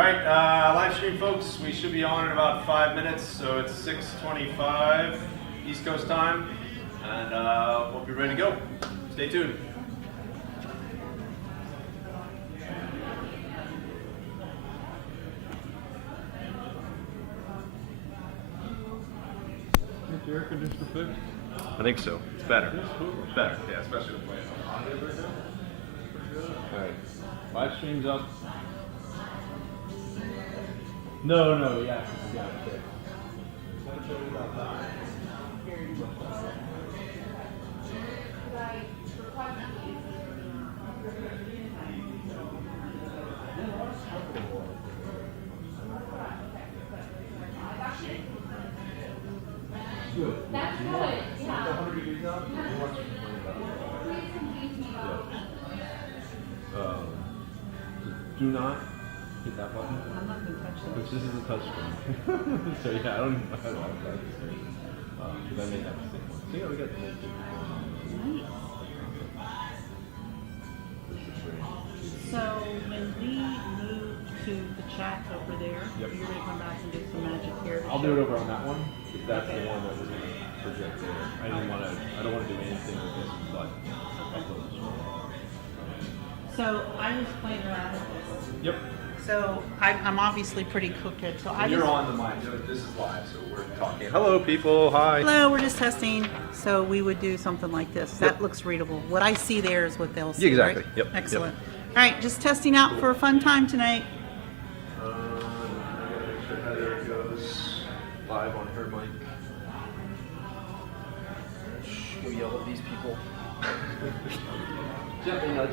right, live stream folks, we should be on in about 5 minutes, so it's 6:25 East Coast time, and we'll be ready to go. Stay tuned. Is the air conditioner fixed? I think so. It's better. It's better, yeah, especially with playing on right now. Alright. Live stream's up. No, yeah. Okay. Good. That's good, yeah. 100 degrees out? Do not hit that button. I'm not going to touch it. Which this is a touch screen. So yeah, I don't even know how to lock that. Because I made that mistake once. So yeah, we got the whole thing. Nice. So when we move to the chat over there, Yep. you're going to come back and do some magic here. I'll do it over on that one. If that's Okay. the one that we're going to project there. I don't want to do anything with this, but upload this one. So I was playing around with this. Yep. So I'm obviously pretty crooked. So I You're just, on the mic. This is live, so we're talking. Hello, people. Hi. hello, we're just testing. So we would do something like this. That Yep. looks readable. What I see there is what they'll see. Yeah, exactly. Right? Yep. Excellent. All right, just testing out for a fun time tonight. I gotta make sure Heather goes live on her mic. Shh, go yell at these people. Gently nudge.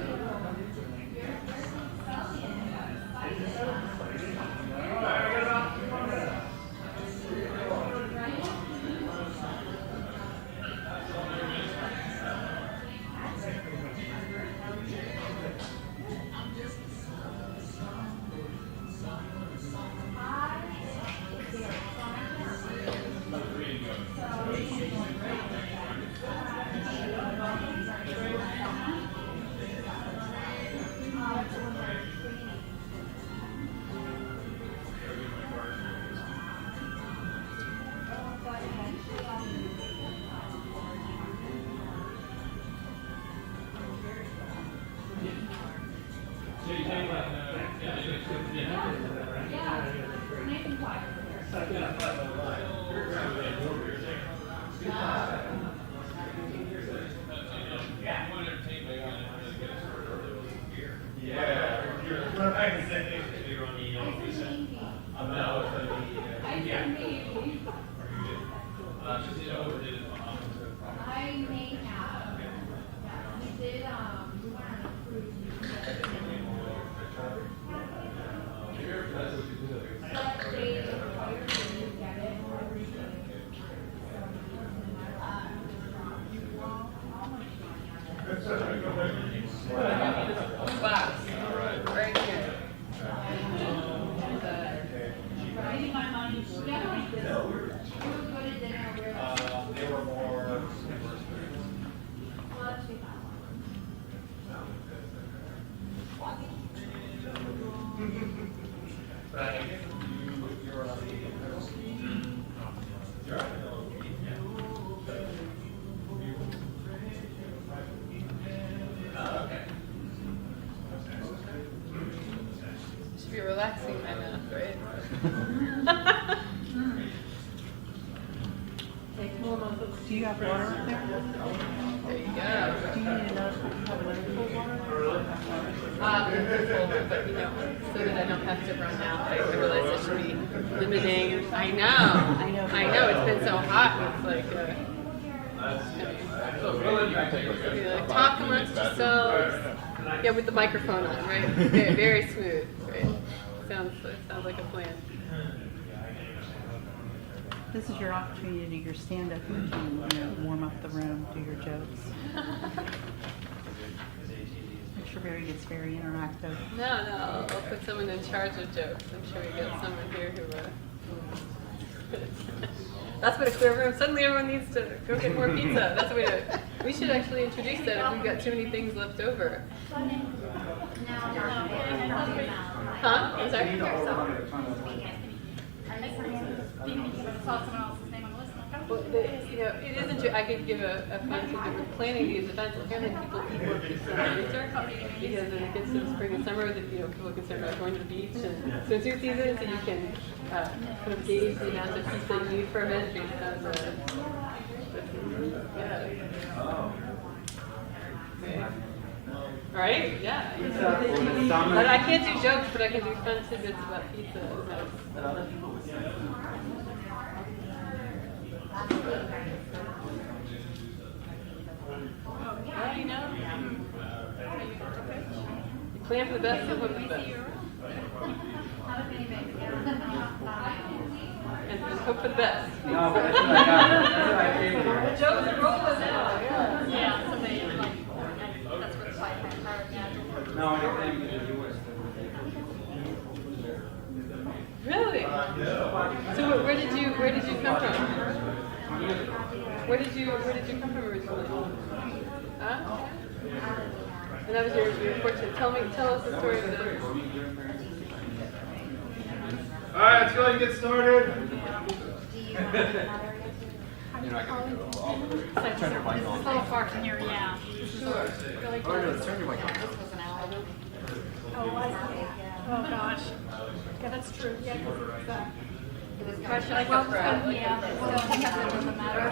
Should be relaxing my mouth, right? Do you have water up there? There you go. Do you need another? Do you have another full water? But you know, so that I don't have to run out. I realize I should be limiting. I know. It's been so hot. It's like, talk amongst yourselves. Yeah, with the microphone on, right? Very, very smooth, right? Sounds like a plan. This is your opportunity to do your stand-up routine, warm up the room, do your jokes. Make sure Barry gets very interactive. No, I'll put someone in charge of jokes. I'm sure we get someone here who. That's what a clear room. Suddenly everyone needs to go get more pizza. That's what we should actually introduce that if we've got too many things left over. Huh? Huh? I'm sorry? Well, it isn't true. I could give a fancy different planning these events. Apparently people eat more pizza in winter because when it gets to the spring and summer, that people are concerned about going to the beach and swimsuit season, so you can kind of gauge the amount of pizza you need for a event based on the Right? Yeah. But I can't do jokes, but I can do fun tidbits about pizza. Well, you know, you plan for the best and hope for the best. And hope for the best. No, but that's what I got. That's what I came here. Jokes are rolling now. Yeah, somebody like, that's what it's like. No, I don't think it's yours. Really? So where did you come from? Where did you come from originally? Huh? And that was your fortune. Tell us the story of the. All right, let's go ahead and get started. You know, I can Turn your mic on. It's a little far from your, yeah. Sure. Really Oh, no, turn your mic on. This was an hour. Oh, was it? Oh, gosh. Yeah, that's true. Yeah, because it's, well, yeah, well, because it doesn't matter.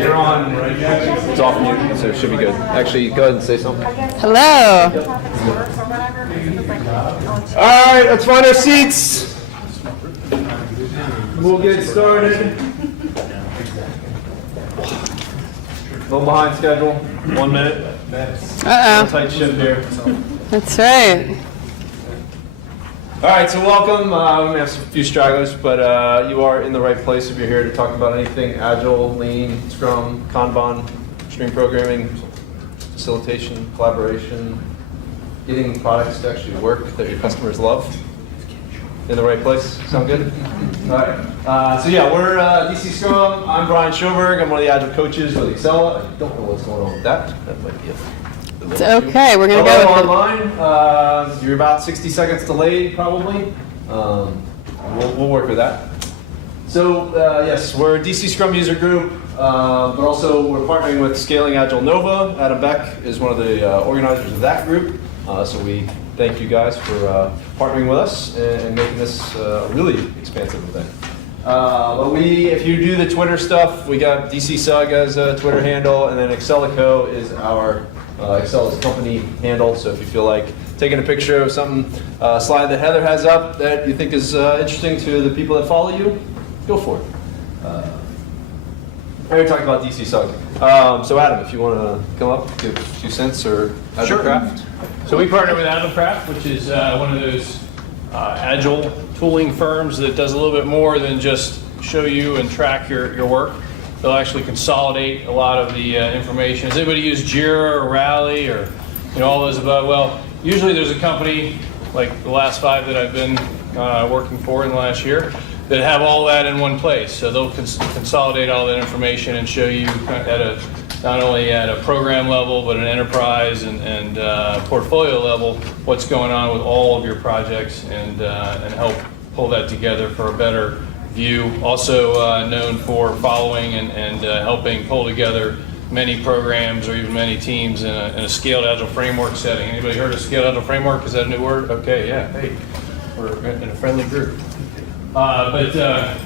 You're on. It's off mute, so it should be good. Actually, go ahead and say something. Hello. All right, let's find our seats. We'll get started. A little behind schedule. 1 minute. Uh-oh. Tight ship here. That's right. All right, so welcome. We have a few stragglers, but you are in the right place if you're here to talk about anything Agile, Lean, Scrum, Kanban, stream programming, facilitation, collaboration, getting products to actually work that your customers love. In the right place? Sound good? All right. So yeah, we're DC Scrum. I'm Brian Schoberg. I'm one of the Agile coaches with Excel. I don't know what's going on with that. That might be it. It's okay. We're going to Hello go with online. You're about 60 seconds delayed, probably. We'll work with that. So yes, we're a DC Scrum user group, but also we're partnering with Scaling Agile Nova. Adam Beck is one of the organizers of that group. So we thank you guys for partnering with us and making this a really expansive event. But if you do the Twitter stuff, we got DC Sug as a Twitter handle, and then Excelico is our Excel is company handle. So if you feel like taking a picture of some slide that Heather has up that you think is interesting to the people that follow you, go for it. I already talked about DC Sug. So Adam, if you want to come up, give a few cents or Agile Craft. So we partner with AgileCraft, which is one of those agile tooling firms that does a little bit more than just show you and track your work. They'll actually consolidate a lot of the information. Has anybody used Jira or Rally or all those above? Well, usually there's a company like the last 5 that I've been working for in the last year that have all that in one place. So they'll consolidate all that information and show you not only at a program level, but an enterprise and portfolio level, what's going on with all of your projects and help pull that together for a better view. Also known for following and helping pull together many programs or even many teams in a scaled Agile framework setting. Anybody heard of scaled Agile framework? Is that a new word? Okay, yeah, hey, we're in a friendly group. But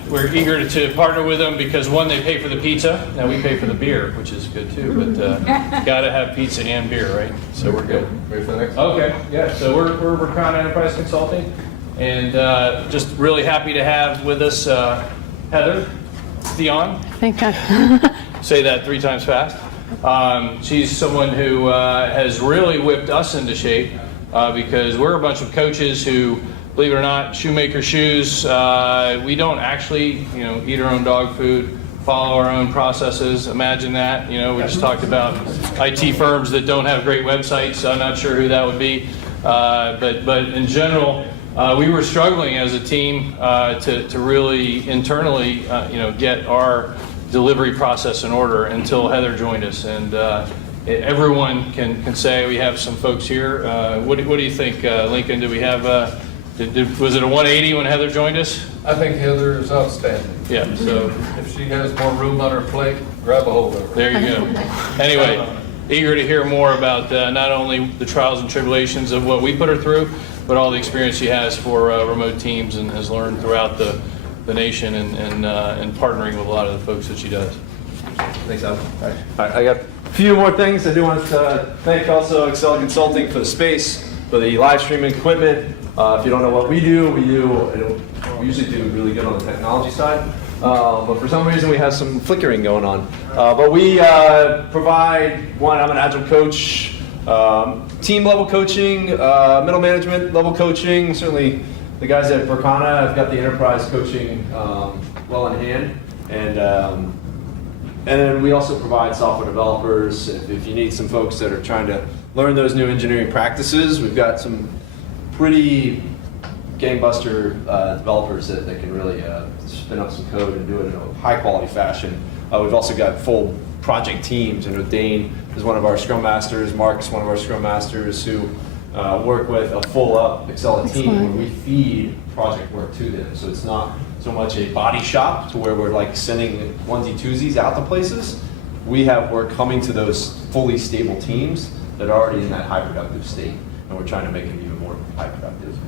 we're eager to partner with them because one, they pay for the pizza. Now we pay for the beer, which is good too. But gotta have pizza and beer, right? So we're good. Ready for the next? Okay, yeah. So we're Recon Enterprise Consulting, and just really happy to have with us Heather Theon. I think Say that 3 times fast. She's someone who has really whipped us into shape because we're a bunch of coaches who, believe it or not, shoemaker shoes. We don't actually, eat our own dog food, follow our own processes. Imagine that. We just talked about IT firms that don't have great websites. So I'm not sure who that would be. But in general, we were struggling as a team to really internally, get our delivery process in order until Heather joined us. And everyone can say we have some folks here. What do you think, Lincoln? Do we have Was it a 180 when Heather joined us? I think Heather is outstanding. Yeah, so If she has more room on her plate, grab a hold of her. there you go. Anyway, eager to hear more about not only the trials and tribulations of what we put her through, but all the experience she has for remote teams and has learned throughout the nation and partnering with a lot of the folks that she does. Thanks, Adam. All right, I got a few more things. I do want to thank also Excel Consulting for the space, for the live streaming equipment. If you don't know what we do, we usually do really good on the technology side. But for some reason we have some flickering going on. But we provide, I'm an Agile coach, team level coaching, middle management level coaching. Certainly the guys at Vercana have got the enterprise coaching well in hand. And then we also provide software developers. If you need some folks that are trying to learn those new engineering practices, we've got some pretty gangbuster developers that can really spin up some code and do it in a high quality fashion. We've also got full project teams. Dane is one of our Scrum Masters, Mark's one of our Scrum Masters who work with a full up Excel team where we feed project work to them. So it's not so much a body shop to where we're like sending onesie twosies out to places. We have work coming to those fully stable teams that are already in that high productive state, and we're trying to make them even more high productive.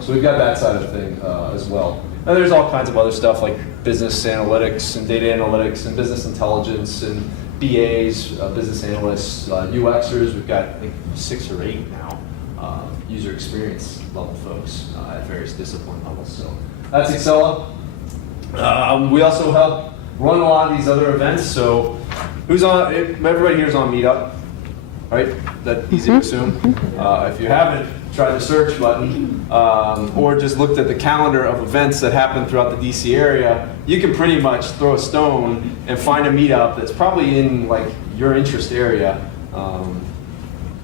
So we've got that side of the thing as well. And there's all kinds of other stuff like business analytics and data analytics and business intelligence and BAs, business analysts, UXers. We've got I think 6 or 8 now, user experience level folks at various discipline levels. So that's Excella. We also help run a lot of these other events. So everybody here's on Meetup, right? That's easy to assume. If you haven't, try the search button or just looked at the calendar of events that happen throughout the DC area, you can pretty much throw a stone and find a meetup that's probably in like your interest area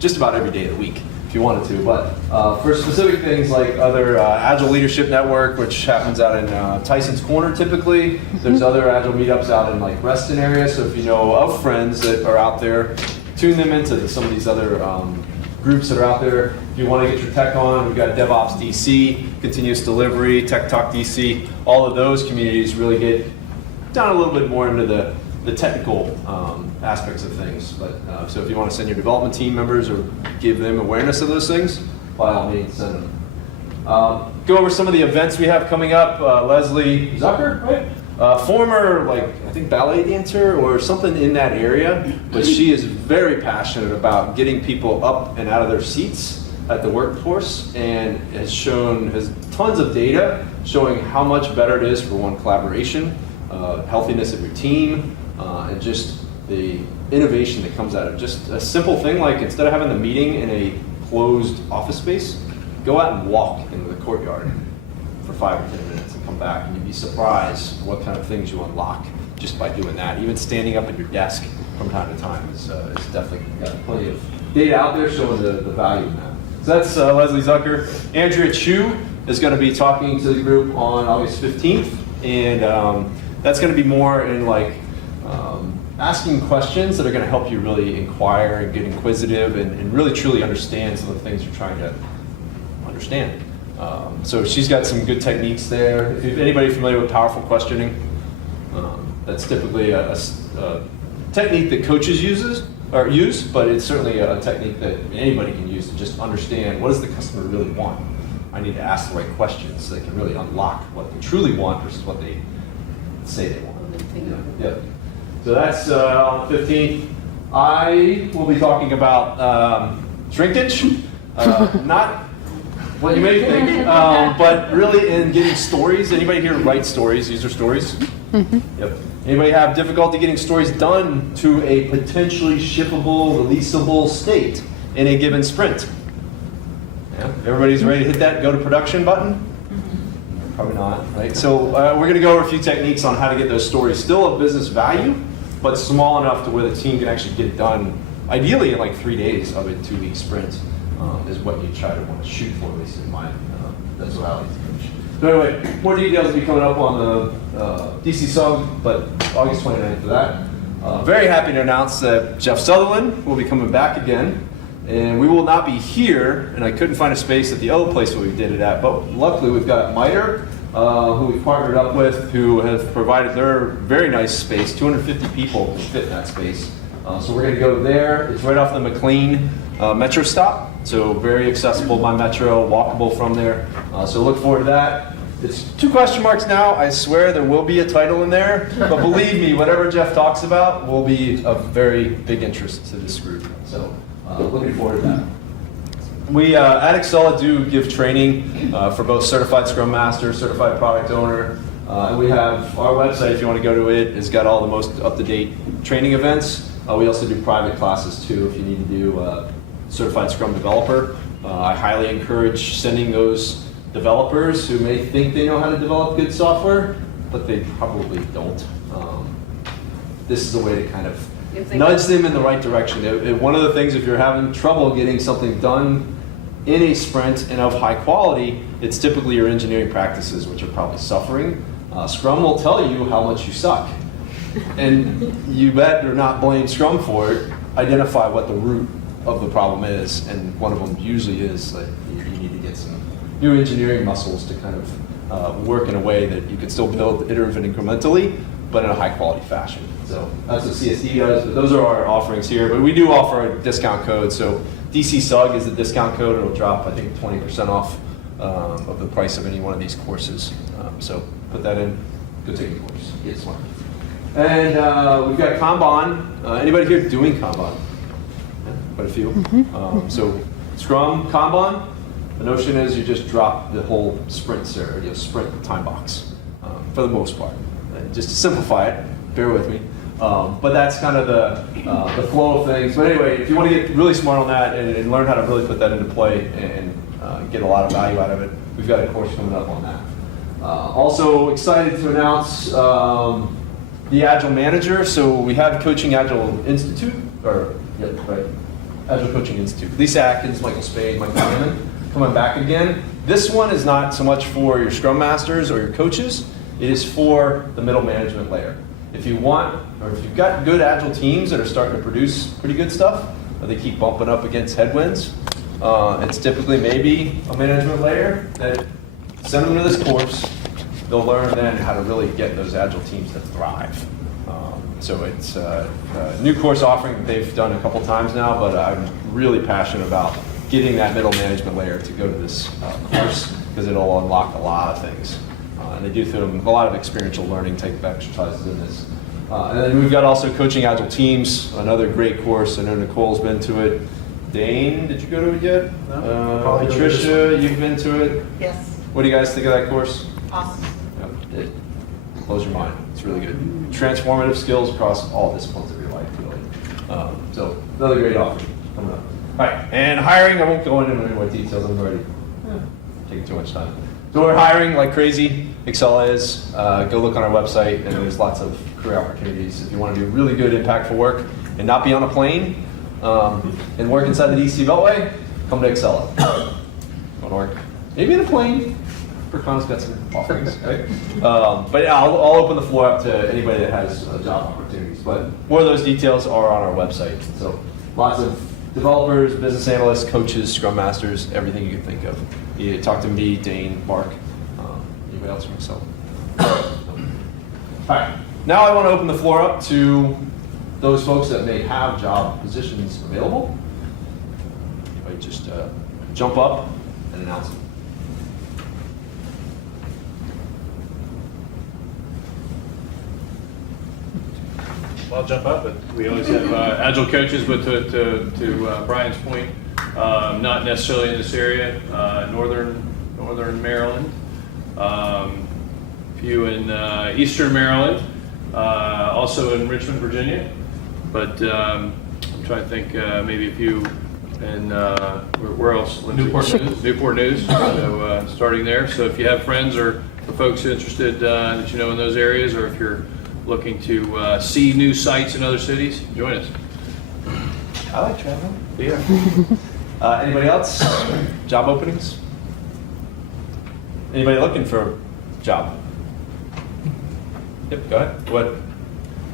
just about every day of the week if you wanted to. But for specific things like other Agile Leadership Network, which happens out in Tyson's Corner typically, there's other Agile meetups out in like Reston area. So if you know of friends that are out there, tune them into some of these other groups that are out there. If you want to get your tech on, we've got DevOps DC, Continuous Delivery, Tech Talk DC. All of those communities really get down a little bit more into the technical aspects of things. But so if you want to send your development team members or give them awareness of those things, by all means, send them. Go over some of the events we have coming up. Leslie Zucker, right? Former, I think ballet dancer or something in that area, but she is very passionate about getting people up and out of their seats at the workforce and has tons of data showing how much better it is for one, collaboration, healthiness of your team, and just the innovation that comes out of just a simple thing like instead of having the meeting in a closed office space, go out and walk into the courtyard for 5 or 10 minutes and come back, and you'd be surprised what kind of things you unlock just by doing that. Even standing up at your desk from time to time is definitely got plenty of data out there showing the value in that. So that's Leslie Zucker. Andrea Chu is going to be talking to the group on August 15th, and that's going to be more in asking questions that are going to help you really inquire and get inquisitive and really truly understand some of the things you're trying to understand. So she's got some good techniques there. If anybody familiar with powerful questioning, that's typically a technique that coaches use, but it's certainly a technique that anybody can use to just understand what does the customer really want. I need to ask the right questions so they can really unlock what they truly want versus what they say they want. Yeah. So that's on the 15th. I will be talking about shrinkage, not what you may think, but really in getting stories. Anybody here write stories, user stories? Mm-hmm. Yep. Anybody have difficulty getting stories done to a potentially shippable, releasable state in a given sprint? Yeah. Everybody's ready to hit that go to production button? Probably not, right? So we're going to go over a few techniques on how to get those stories still of business value, but small enough to where the team can actually get it done, ideally in like 3 days of a 2-week sprint is what you try to want to shoot for, at least in my, that's what I like to coach. So anyway, more details will be coming up on the DC Sub, but August 29th for that. Very happy to announce that Jeff Sutherland will be coming back again, And we will not be here, and I couldn't find a space at the other place that we did it at, but luckily we've got MITRE, who we've partnered up with, who have provided their very nice space. 250 people can fit in that space. So we're going to go there. It's right off the McLean Metro stop, so very accessible by Metro, walkable from there. So look forward to that. It's 2 question marks now. I swear there will be a title in there, but believe me, whatever Jeff talks about will be of very big interest to this group. So looking forward to that. We at Excella do give training for both certified Scrum Master, certified product owner, and we have our website, if you want to go to it, has got all the most up-to-date training events. We also do private classes too if you need to do certified Scrum developer. I highly encourage sending those developers who may think they know how to develop good software, but they probably don't. This is a way to kind of nudge them in the right direction. One of the things, if you're having trouble getting something done in a sprint and of high quality, it's typically your engineering practices which are probably suffering. Scrum will tell you how much you suck. And you better not blame Scrum for it. Identify what the root of the problem is, and one of them usually is that you need to get some new engineering muscles to kind of work in a way that you can still build iterative and incrementally, but in a high quality fashion. So that's what CSD does, but those are our offerings here. But we do offer a discount code, so DC SUG is the discount code. It'll drop, I think, 20% off of the price of any one of these courses. So put that in, go take a course, get smart. And we've got Kanban. Anybody here doing Kanban? Yeah, quite a few. So Scrum, Kanban, the notion is you just drop the whole sprint time box for the most part. Just to simplify it, bear with me. But that's kind of the flow of things. But anyway, if you want to get really smart on that and learn how to really put that into play and get a lot of value out of it, we've got a course coming up on that. Also excited to announce the Agile Manager. So we have Coaching Agile Institute, Agile Coaching Institute. Lisa Atkins, Michael Spade, Mike Diamond coming back again. This one is not so much for your Scrum Masters or your coaches. It is for the middle management layer. If you want, or if you've got good Agile teams that are starting to produce pretty good stuff, but they keep bumping up against headwinds, it's typically maybe a management layer that send them to this course. They'll learn then how to really get those Agile teams to thrive. So it's a new course offering that they've done a couple times now, but I'm really passionate about getting that middle management layer to go to this course because it'll unlock a lot of things. And they do through a lot of experiential learning type of exercises in this. And then we've got also Coaching Agile Teams, another great course. I know Nicole's been to it. Dane, did you go to it yet? No. Patricia, you've been to it? Yes. What do you guys think of that course? Awesome. Yep, it blows your mind. It's really good. Transformative skills across all disciplines of your life, really. So another great offer coming up. All right, and hiring, I won't go into any more details. I'm already taking too much time. So we're hiring like crazy. Excella is. Go look on our website, and there's lots of career opportunities. If you want to do really good, impactful work and not be on a plane and work inside the DC Beltway, come to Excella. Want to work maybe in a plane? Percon's got some offerings, right? But yeah, I'll open the floor up to anybody that has job opportunities. But more of those details are on our website. So lots of developers, business analysts, coaches, Scrum Masters, everything you can think of. You talk to me, Dane, Mark, anybody else from Excella. All right, now I want to open the floor up to those folks that may have job positions available. I just jump up and announce them. I'll jump up, but we always have Agile coaches, but to Brian's point, not necessarily in this area, northern Maryland, a few in eastern Maryland, also in Richmond, Virginia, but I'm trying to think maybe a few in, where else? Newport News, so starting there. So if you have friends or folks interested that you know in those areas, or if you're looking to see new sites in other cities, join us. I like traveling. Yeah. Anybody else? Job openings? Anybody looking for a job? Yep, go ahead. What?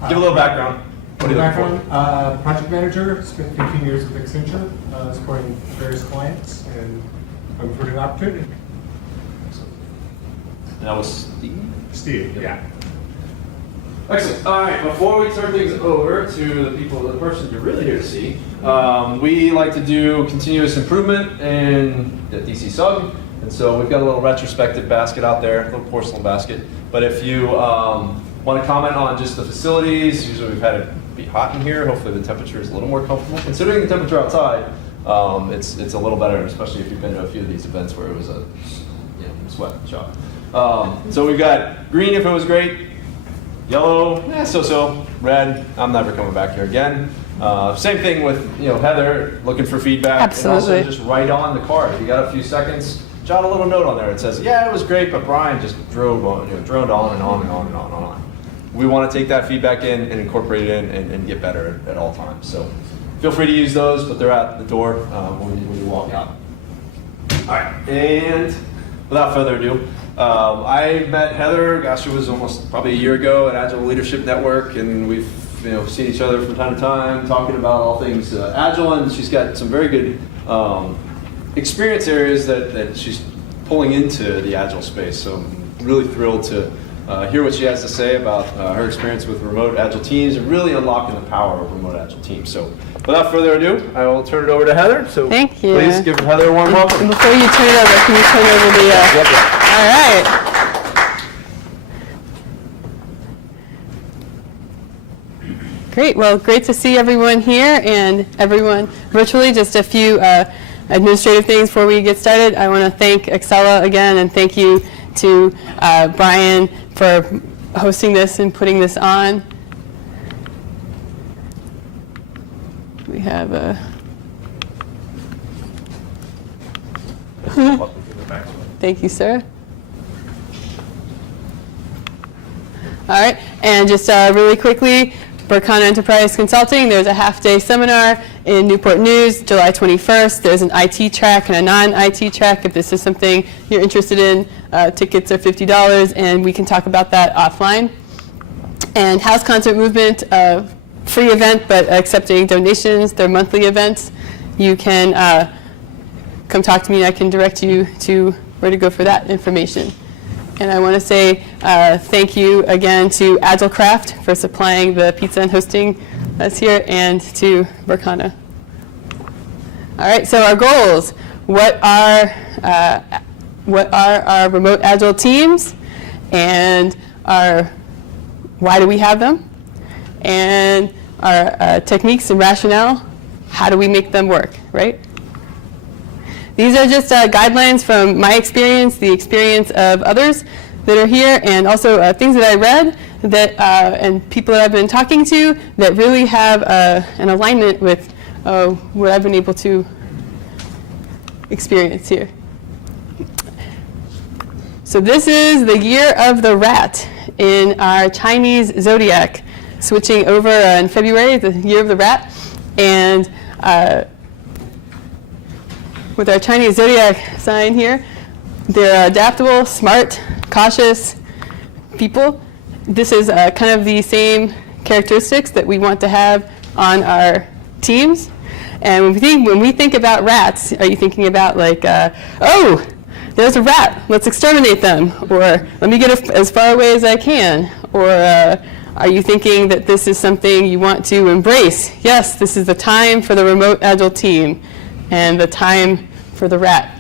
Give a little background. What are you looking for? Background, project manager, spent 15 years with Accenture, supporting various clients, and I'm for the opportunity. And that was Steve? Steve, yeah. Excellent. All right, before we turn things over to the people, the person you're really here to see, we like to do continuous improvement in the DC sub. And so we've got a little retrospective basket out there, a little porcelain basket. But if you want to comment on just the facilities, usually we've had it be hot in here. Hopefully the temperature is a little more comfortable. Considering the temperature outside, it's a little better, especially if you've been to a few of these events where it was a sweat shop. So we've got green if it was great, yellow, so-so, red, I'm never coming back here again. Same thing with Heather, looking for feedback. Absolutely. And also just write on the card. If you got a few seconds, jot a little note on there. It says, yeah, it was great, but Brian just droned on and on and on and on and on and on. We want to take that feedback in and incorporate it in and get better at all times. So feel free to use those, but they're at the door when you walk out. All right, and without further ado, I met Heather, gosh, it was almost probably a year ago at Agile Leadership Network, and we've seen each other from time to time talking about all things Agile, and she's got some very good experience areas that she's pulling into the Agile space. So I'm really thrilled to hear what she has to say about her experience with remote Agile teams and really unlocking the power of remote Agile teams. So without further ado, I will turn it over to Heather. So Thank you. Please give Heather a warm welcome. And before you turn it over, can you turn over the, Yep. all right. Great, well, great to see everyone here and everyone virtually. Just a few administrative things before we get started. I want to thank Excella again, and thank you to Brian for hosting this and putting this on. We have a... Thank you, sir. All right, and just really quickly, Berkana Enterprise Consulting, there's a half-day seminar in Newport News, July 21st. There's an IT track and a non-IT track. If this is something you're interested in, tickets are $50, and we can talk about that offline. And House Concert Movement, free event, but accepting donations. They're monthly events. You can come talk to me, and I can direct you to where to go for that information. And I want to say thank you again to AgileCraft for supplying the pizza and hosting us here, and to Berkana. All right, so our goals. What are our remote Agile teams, and why do we have them? And our techniques and rationale, how do we make them work, right? These are just guidelines from my experience, the experience of others that are here, and also things that I read that and people that I've been talking to that really have an alignment with what I've been able to experience here. So this is the year of the rat in our Chinese zodiac, switching over in February, the year of the rat, and with our Chinese zodiac sign here, they're adaptable, smart, cautious people. This is kind of the same characteristics that we want to have on our teams. And when we think about rats, are you thinking about like, oh, there's a rat, let's exterminate them, or let me get as far away as I can, or are you thinking that this is something you want to embrace? Yes, this is the time for the remote Agile team, and the time for the rat.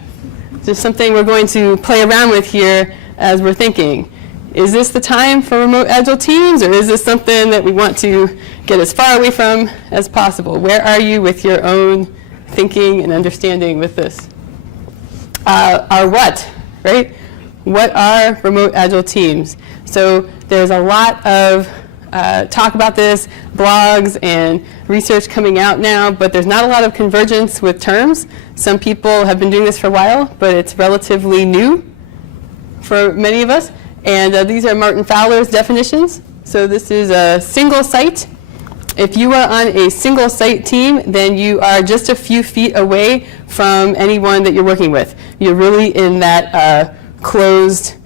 Just something we're going to play around with here as we're thinking. Is this the time for remote Agile teams, or is this something that we want to get as far away from as possible? Where are you with your own thinking and understanding with this? Our what, right? What are remote Agile teams? So there's a lot of talk about this, blogs and research coming out now, but there's not a lot of convergence with terms. Some people have been doing this for a while, but it's relatively new for many of us. And these are Martin Fowler's definitions. So this is a single site. If you are on a single site team, then you are just a few feet away from anyone that you're working with. You're really in that closed,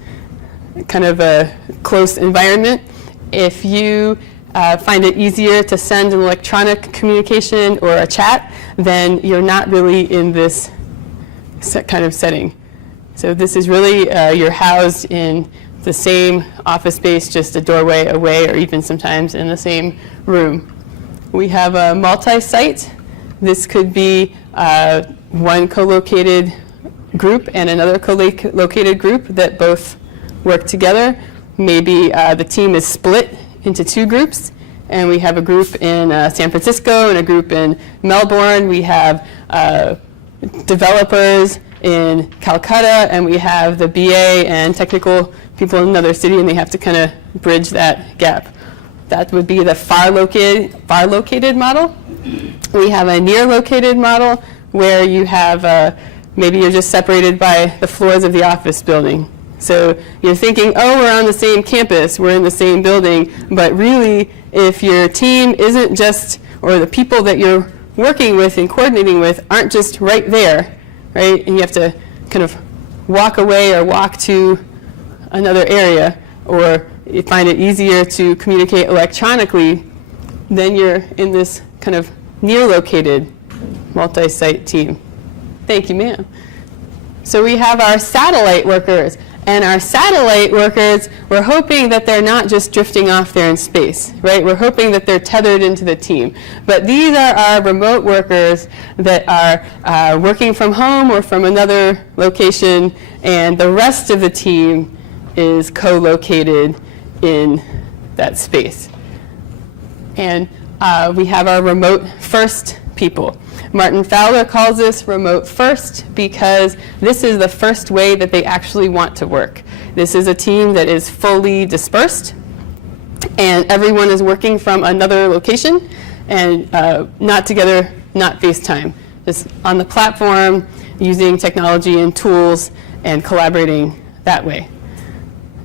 kind of a close environment. If you find it easier to send an electronic communication or a chat, then you're not really in this kind of setting. So this is really, you're housed in the same office space, just a doorway away, or even sometimes in the same room. We have a multi-site. This could be one co-located group and another co-located group that both work together. Maybe the team is split into two groups, and we have a group in San Francisco and a group in Melbourne. We have developers in Calcutta, and we have the BA and technical people in another city, and they have to kind of bridge that gap. That would be the far located model. We have a near located model where you have maybe you're just separated by the floors of the office building. So you're thinking, oh, we're on the same campus, we're in the same building, but really, if your team isn't just, or the people that you're working with and coordinating with aren't just right there, right? And you have to kind of walk away or walk to another area, or you find it easier to communicate electronically, then you're in this kind of near-located multi-site team. Thank you, ma'am. So we have our satellite workers. And our satellite workers, we're hoping that they're not just drifting off there in space, right? We're hoping that they're tethered into the team. But these are our remote workers that are working from home or from another location, and the rest of the team is co-located in that space. And we have our remote first people. Martin Fowler calls this remote first because this is the first way that they actually want to work. This is a team that is fully dispersed, and everyone is working from another location and not together, not FaceTime, just on the platform using technology and tools and collaborating that way.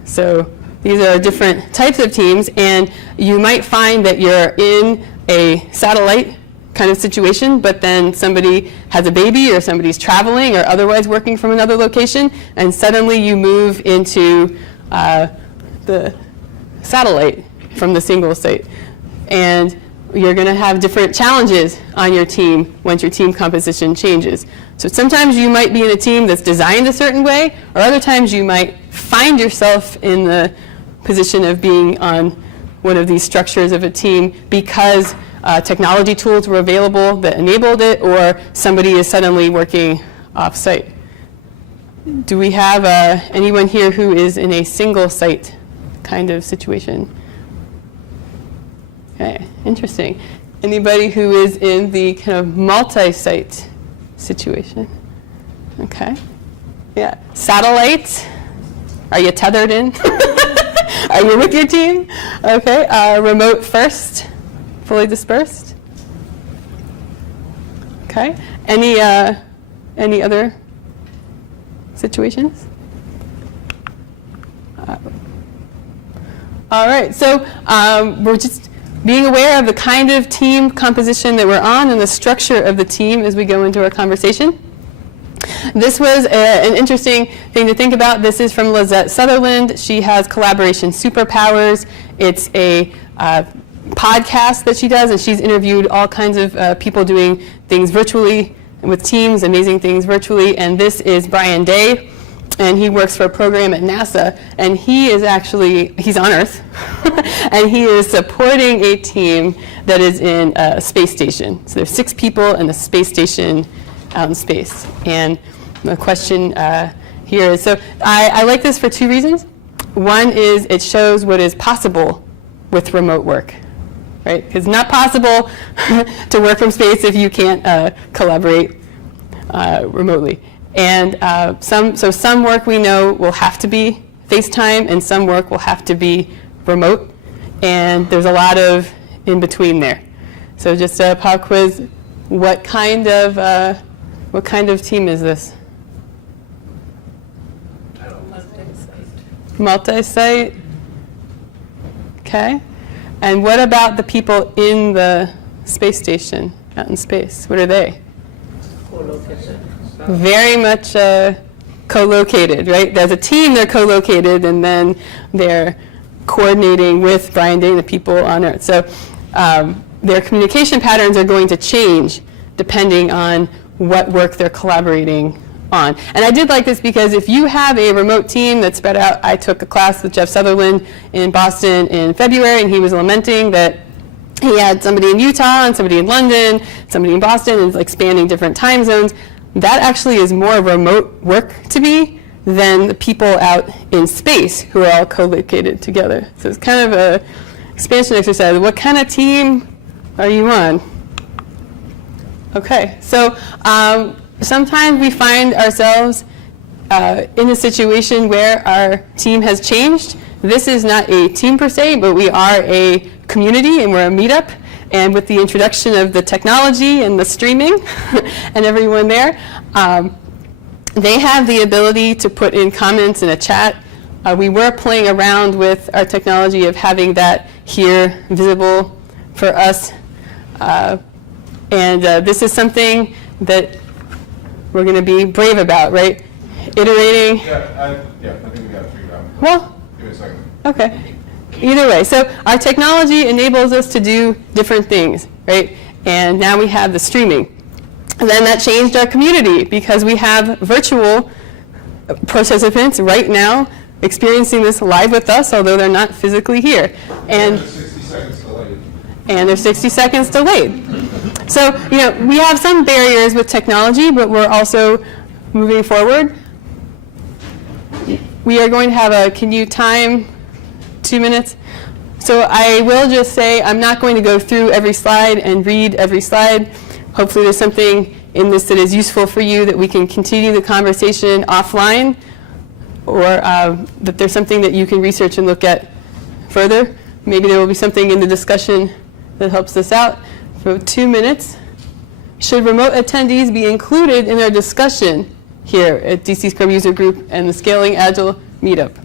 So these are different types of teams, and you might find that you're in a satellite kind of situation, but then somebody has a baby or somebody's traveling or otherwise working from another location, and suddenly you move into the satellite from the single site. And you're going to have different challenges on your team once your team composition changes. So sometimes you might be in a team that's designed a certain way, or other times you might find yourself in the position of being on one of these structures of a team because technology tools were available that enabled it, or somebody is suddenly working off-site. Do we have anyone here who is in a single site kind of situation? Okay, interesting. Anybody who is in the kind of multi-site situation? Okay. Yeah. Satellite? Are you tethered in? Are you with your team? Okay. Remote first? Fully dispersed? Okay. Any other situations? All right. So we're just being aware of the kind of team composition that we're on and the structure of the team as we go into our conversation. This was an interesting thing to think about. This is from Lizette Sutherland. She has Collaboration Superpowers. It's a podcast that she does, and she's interviewed all kinds of people doing things virtually with teams, amazing things virtually. And this is Brian Day, and he works for a program at NASA, and he is actually, he's on Earth, and he is supporting a team that is in a space station. So there's 6 people in the space station out in space. And the question here is, so I like this for 2 reasons. One is it shows what is possible with remote work. Right? Because it's not possible to work from space if you can't collaborate remotely. And some work we know will have to be FaceTime, and some work will have to be remote. And there's a lot of in between there. So just a pop quiz: what kind of team is this? Multi-site. Okay. And what about the people in the space station, out in space? What are they? Co-located. Very much co-located, right? There's a team, they're co-located, and then they're coordinating with Brian Day and the people on Earth. So their communication patterns are going to change depending on what work they're collaborating on. And I did like this because if you have a remote team that's spread out, I took a class with Jeff Sutherland in Boston in February, and he was lamenting that he had somebody in Utah and somebody in London, somebody in Boston, and like spanning different time zones. That actually is more remote work to me than the people out in space who are all co-located together. So it's kind of a expansion exercise. What kind of team are you on? Okay, so sometimes we find ourselves in a situation where our team has changed. This is not a team per se, but we are a community and we're a meetup. And with the introduction of the technology and the streaming and everyone there, they have the ability to put in comments in a chat. We were playing around with our technology of having that here visible for us. And this is something that we're going to be brave about, right? Iterating. I think we got it figured out. Well, Give me a second. okay. Either way, so our technology enables us to do different things, right? And now we have the streaming. And then that changed our community because we have virtual participants right now experiencing this live with us, although they're not physically here. And 60 seconds delayed. and they're 60 seconds delayed. So, you know, we have some barriers with technology, but we're also moving forward. We are going to have a, can you time 2 minutes? So I will just say I'm not going to go through every slide and read every slide. Hopefully there's something in this that is useful for you that we can continue the conversation offline, or that there's something that you can research and look at further. Maybe there will be something in the discussion that helps us out. For 2 minutes, should remote attendees be included in our discussion here at DC Scrum User Group and the Scaling Agile Meetup?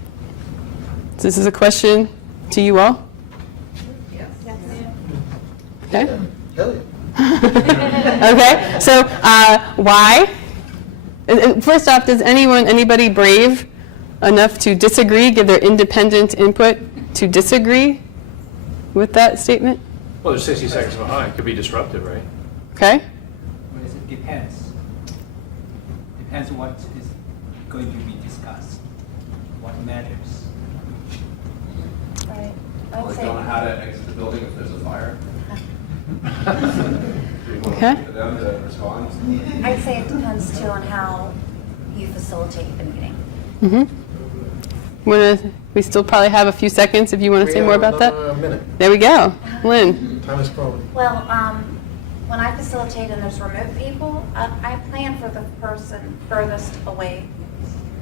So this is a question to you all. Okay. Okay. So why? And first off, does anybody brave enough to disagree, give their independent input to disagree with that statement? Well, they're 60 seconds behind. Could be disruptive, right? Okay. It depends. Depends what is going to be discussed, what matters. Right. Like, don't know how to exit the building if there's a fire. Okay. For them to respond. I'd say it depends too on how you facilitate the meeting. We still probably have a few seconds if you want to say more about that. A minute. There we go. Lynn. Time is probably. Well, when I facilitate and there's remote people, I plan for the person furthest away.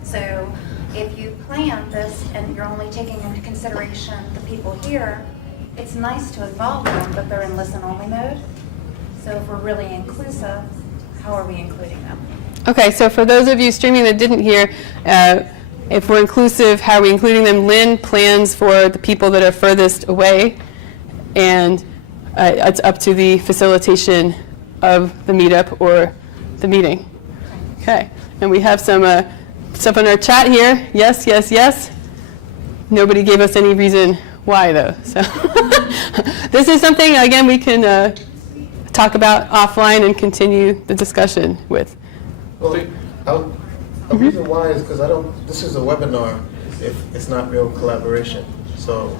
So if you plan this and you're only taking into consideration the people here, it's nice to involve them, but they're in listen-only mode. So if we're really inclusive, how are we including them? Okay, so for those of you streaming that didn't hear, if we're inclusive, how are we including them? Lynn plans for the people that are furthest away, and it's up to the facilitation of the meetup or the meeting. Okay, and we have some stuff in our chat here. Yes, yes, yes. Nobody gave us any reason why, though. So this is something, again, we can talk about offline and continue the discussion with. Well, a reason why is because this is a webinar if it's not real collaboration. So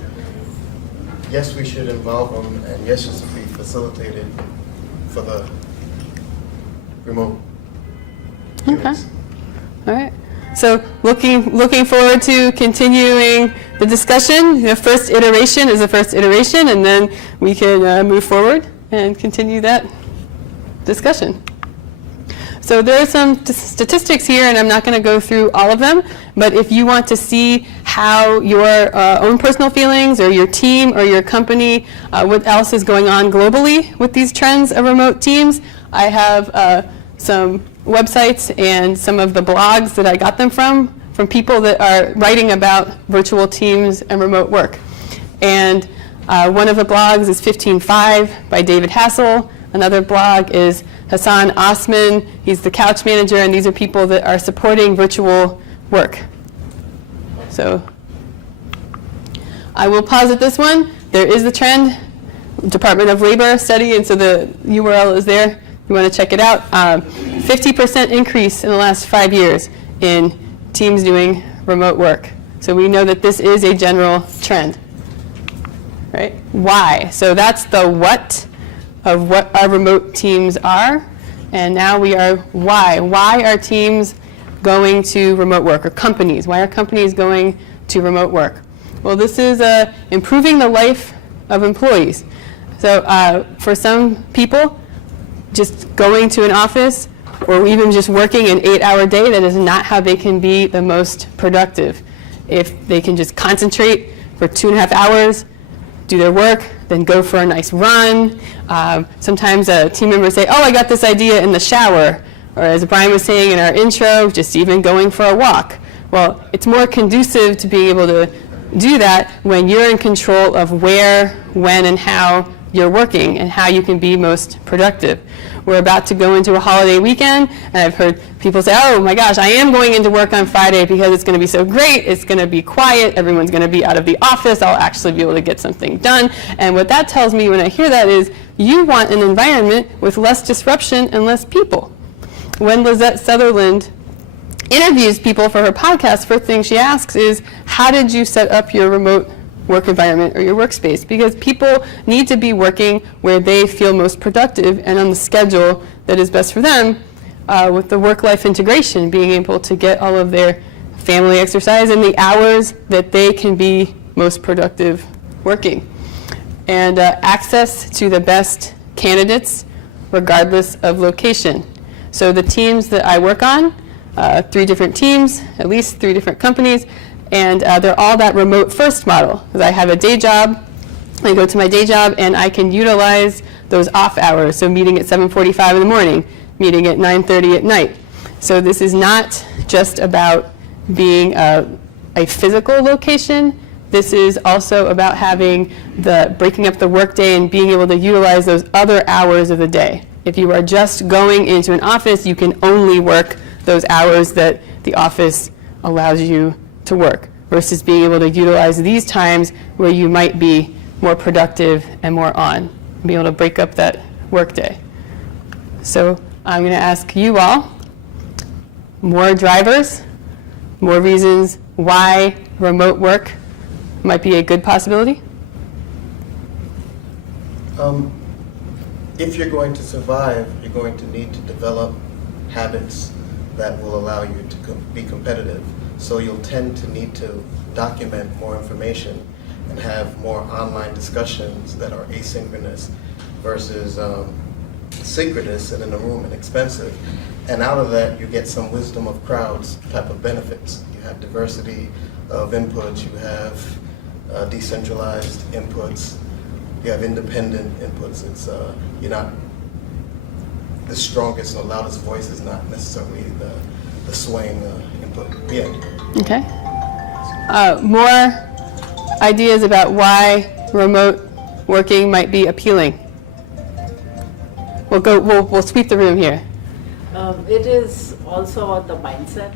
yes, we should involve them, and yes, it should be facilitated for the remote Okay. units. All right. So looking forward to continuing the discussion. The first iteration is the first iteration, and then we can move forward and continue that discussion. So there are some statistics here, and I'm not going to go through all of them, but if you want to see how your own personal feelings or your team or your company, what else is going on globally with these trends of remote teams, I have some websites and some of the blogs that I got them from people that are writing about virtual teams and remote work. And one of the blogs is 15.5 by David Hassel. Another blog is Hassan Osman. He's the couch manager, and these are people that are supporting virtual work. So I will posit this one. There is the trend, Department of Labor study, and so the URL is there. You want to check it out. 50% increase in the last 5 years in teams doing remote work. So we know that this is a general trend. Right? Why? So that's the what of what our remote teams are. And now we are why. Why are teams going to remote work, or companies? Why are companies going to remote work? Well, this is improving the life of employees. So for some people, just going to an office or even just working an 8-hour day, that is not how they can be the most productive. If they can just concentrate for 2.5 hours, do their work, then go for a nice run. Sometimes team members say, oh, I got this idea in the shower. Or as Brian was saying in our intro, just even going for a walk. Well, it's more conducive to being able to do that when you're in control of where, when, and how you're working and how you can be most productive. We're about to go into a holiday weekend, and I've heard people say, oh my gosh, I am going into work on Friday because it's going to be so great, it's going to be quiet, everyone's going to be out of the office, I'll actually be able to get something done. And what that tells me when I hear that is you want an environment with less disruption and less people. When Lizette Sutherland interviews people for her podcast, first thing she asks is, how did you set up your remote work environment or your workspace? Because people need to be working where they feel most productive and on the schedule that is best for them, with the work-life integration, being able to get all of their family exercise in the hours that they can be most productive working. And access to the best candidates regardless of location. So the teams that I work on, 3 different teams, at least 3 different companies, and they're all that remote first model. Because I have a day job, I go to my day job, and I can utilize those off hours. So meeting at 7:45 in the morning, meeting at 9:30 at night. So this is not just about being a physical location. This is also about having breaking up the workday and being able to utilize those other hours of the day. If you are just going into an office, you can only work those hours that the office allows you to work, versus being able to utilize these times where you might be more productive and more on, be able to break up that workday. So I'm going to ask you all, more drivers, more reasons why remote work might be a good possibility? If you're going to survive, you're going to need to develop habits that will allow you to be competitive. So you'll tend to need to document more information and have more online discussions that are asynchronous versus synchronous and in a room and expensive. And out of that, you get some wisdom of crowds type of benefits. You have diversity of inputs, you have decentralized inputs, you have independent inputs. It's you're not the strongest or loudest voice is not necessarily the swaying input. Yeah. Okay. More ideas about why remote working might be appealing. We'll sweep the room here. It is also on the mindset.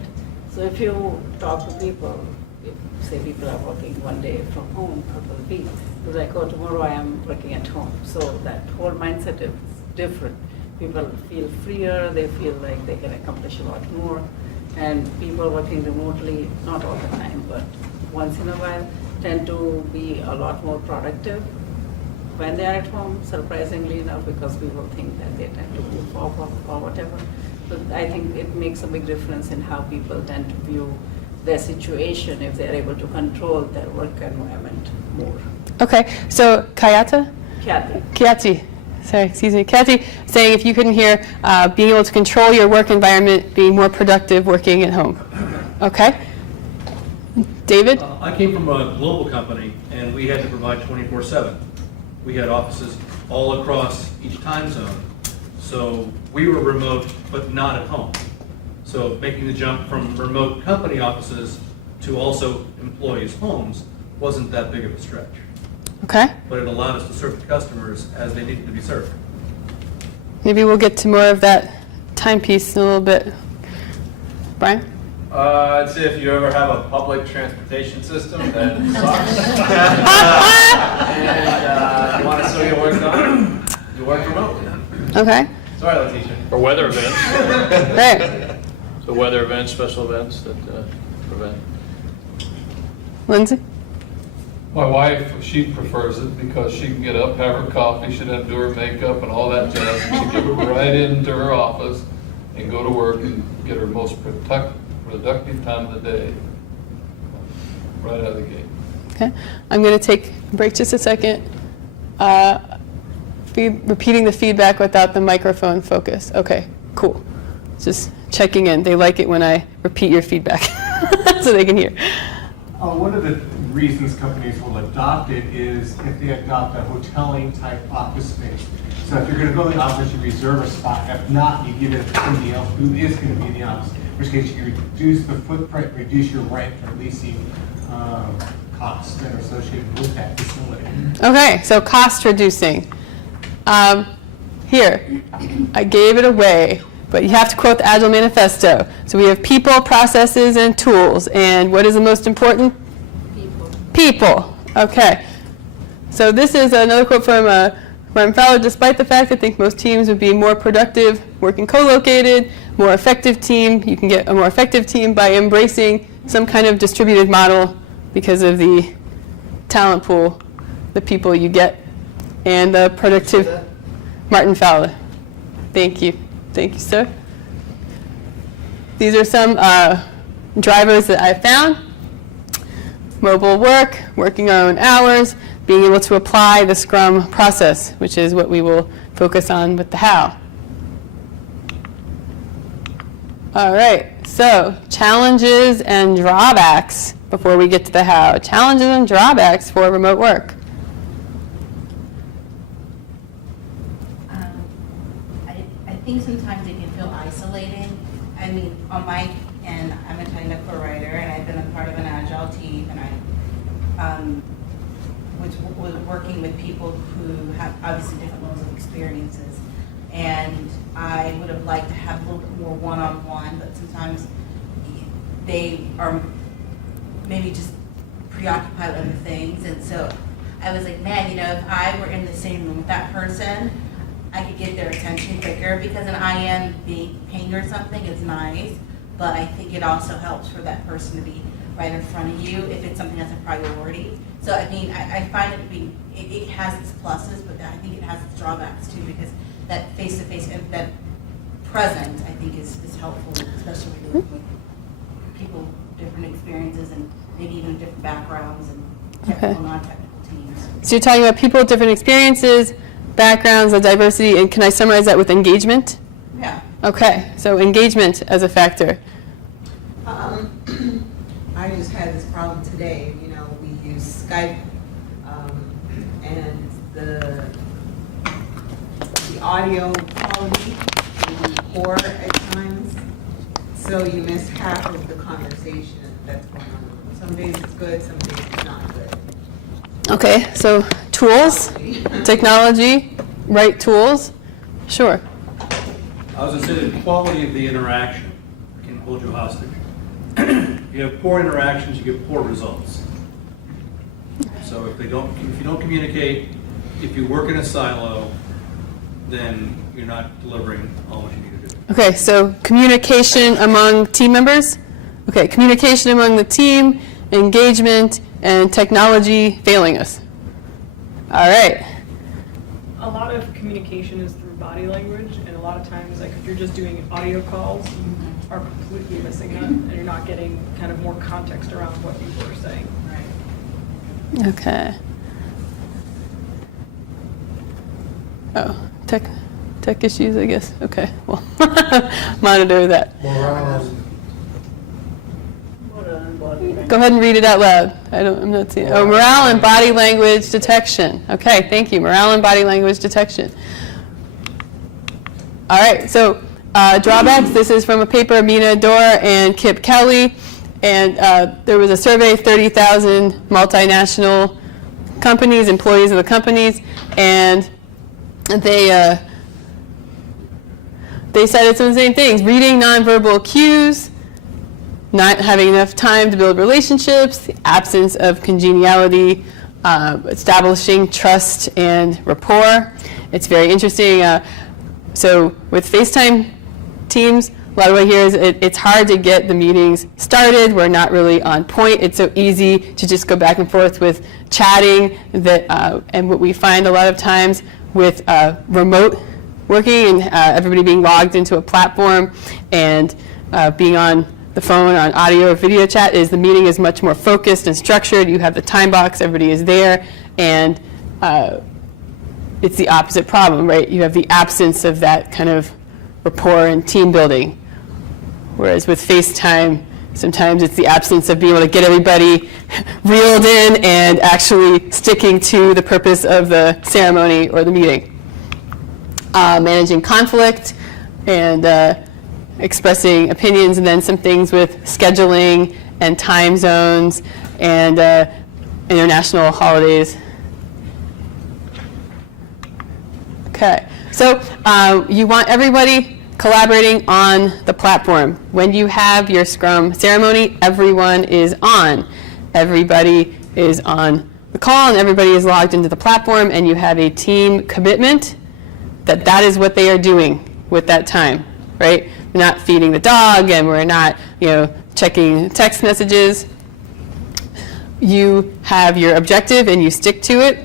So if you talk to people, if say people are working one day from home out of the week, it's like, oh, tomorrow I am working at home. So that whole mindset is different. People feel freer, they feel like they can accomplish a lot more. And people working remotely, not all the time, but once in a while, tend to be a lot more productive when they are at home, surprisingly enough, because people think that they tend to move off or whatever. But I think it makes a big difference in how people tend to view their situation if they're able to control their work environment more. Okay, so Kathy, saying if you couldn't hear, being able to control your work environment, being more productive working at home. Okay. David? I came from a global company, and we had to provide 24/7. We had offices all across each time zone. So we were remote, but not at home. So making the jump from remote company offices to also employees' homes wasn't that big of a stretch. Okay. But it allowed us to serve the customers as they needed to be served. Maybe we'll get to more of that timepiece in a little bit. Brian? I'd say if you ever have a public transportation system that sucks, and you want to still get work done, you work remotely. Okay. Sorry, Letitia. Or weather events. Right. So weather events, special events that prevent. Lindsay? My wife, she prefers it because she can get up, have her coffee, she doesn't do her makeup and all that jazz. She can get right into her office and go to work and get her most productive time of the day, right out of the gate. Okay. I'm going to take a break just a second. Repeating the feedback without the microphone focus. Okay, cool. Just checking in. They like it when I repeat your feedback so they can hear. One of the reasons companies will adopt it is if they adopt a hoteling type office space. So if you're going to go to the office, you reserve a spot. If not, you give it to somebody else who is going to be in the office. In which case, you reduce the footprint, reduce your rent or leasing costs that are associated with that facility. Okay, so cost reducing. Here, I gave it away, but you have to quote the Agile Manifesto. So we have people, processes, and tools. And what is the most important? People. People. Okay. So this is another quote from Martin Fowler. Despite the fact I think most teams would be more productive working co-located, more effective team, you can get a more effective team by embracing some kind of distributed model because of the talent pool, the people you get, and the productive. Martin Fowler. Thank you. Thank you, sir. These are some drivers that I found. Mobile work, working our own hours, being able to apply the Scrum process, which is what we will focus on with the how. All right, so challenges and drawbacks before we get to the how. Challenges and drawbacks for remote work. I think sometimes it can feel isolating. I mean, on my end, I'm a technical writer, and I've been a part of an Agile team, and I was working with people who have obviously different levels of experiences. And I would have liked to have a little bit more one-on-one, but sometimes they are maybe just preoccupied with other things. And so I was like, man, you know, if I were in the same room with that person, I could get their attention quicker, because an IM being ping or something is nice, but I think it also helps for that person to be right in front of you if it's something that's a priority. So I mean, I find it has its pluses, but I think it has its drawbacks too, because that face-to-face, that present, I think is helpful, especially when you're working with people, different experiences, and maybe even different backgrounds and technical, non-technical teams. So you're talking about people with different experiences, backgrounds, the diversity, and can I summarize that with engagement? Yeah. Okay, so engagement as a factor. I just had this problem today. You know, we use Skype, and the audio quality can be poor at times, so you miss half of the conversation that's going on. Some days it's good, some days it's not good. Okay, so tools, technology, right tools, sure. I was going to say the quality of the interaction can hold you hostage. If you have poor interactions, you get poor results. So if you don't communicate, if you work in a silo, then you're not delivering all what you need to do. Okay, so communication among team members. Okay, communication among the team, engagement, and technology failing us. All right. A lot of communication is through body language, and a lot of times, like if you're just doing audio calls, you are completely missing that, and you're not getting kind of more context around what people are saying. Right. Okay. Oh, tech issues, I guess. Okay, well, monitor that. Go ahead and read it out loud. I'm not seeing. Oh, morale and body language detection. Okay, thank you. Morale and body language detection. All right, so drawbacks. This is from a paper, Mina Dor and Kip Kelly. And there was a survey, 30,000 multinational companies, employees of the companies, and they cited some of the same things. Reading nonverbal cues, not having enough time to build relationships, the absence of congeniality, establishing trust and rapport. It's very interesting. So with FaceTime teams, a lot of what I hear is it's hard to get the meetings started. We're not really on point. It's so easy to just go back and forth with chatting. And what we find a lot of times with remote working and everybody being logged into a platform and being on the phone, on audio or video chat, is the meeting is much more focused and structured. You have the time box, everybody is there, and it's the opposite problem, right? You have the absence of that kind of rapport and team building. Whereas with FaceTime, sometimes it's the absence of being able to get everybody reeled in and actually sticking to the purpose of the ceremony or the meeting. Managing conflict and expressing opinions, and then some things with scheduling and time zones and international holidays. Okay, so you want everybody collaborating on the platform. When you have your Scrum ceremony, everyone is on. Everybody is on the call and everybody is logged into the platform, and you have a team commitment that that is what they are doing with that time, right? We're not feeding the dog and we're not, checking text messages. You have your objective and you stick to it.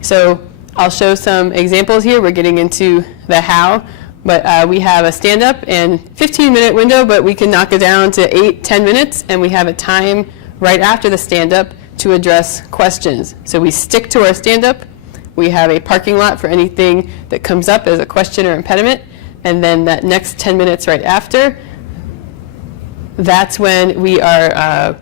So I'll show some examples here. We're getting into the how, but we have a stand-up and 15-minute window, but we can knock it down to 8-10 minutes, and we have a time right after the stand-up to address questions. So we stick to our stand-up. We have a parking lot for anything that comes up as a question or impediment, and then that next 10 minutes right after, that's when we are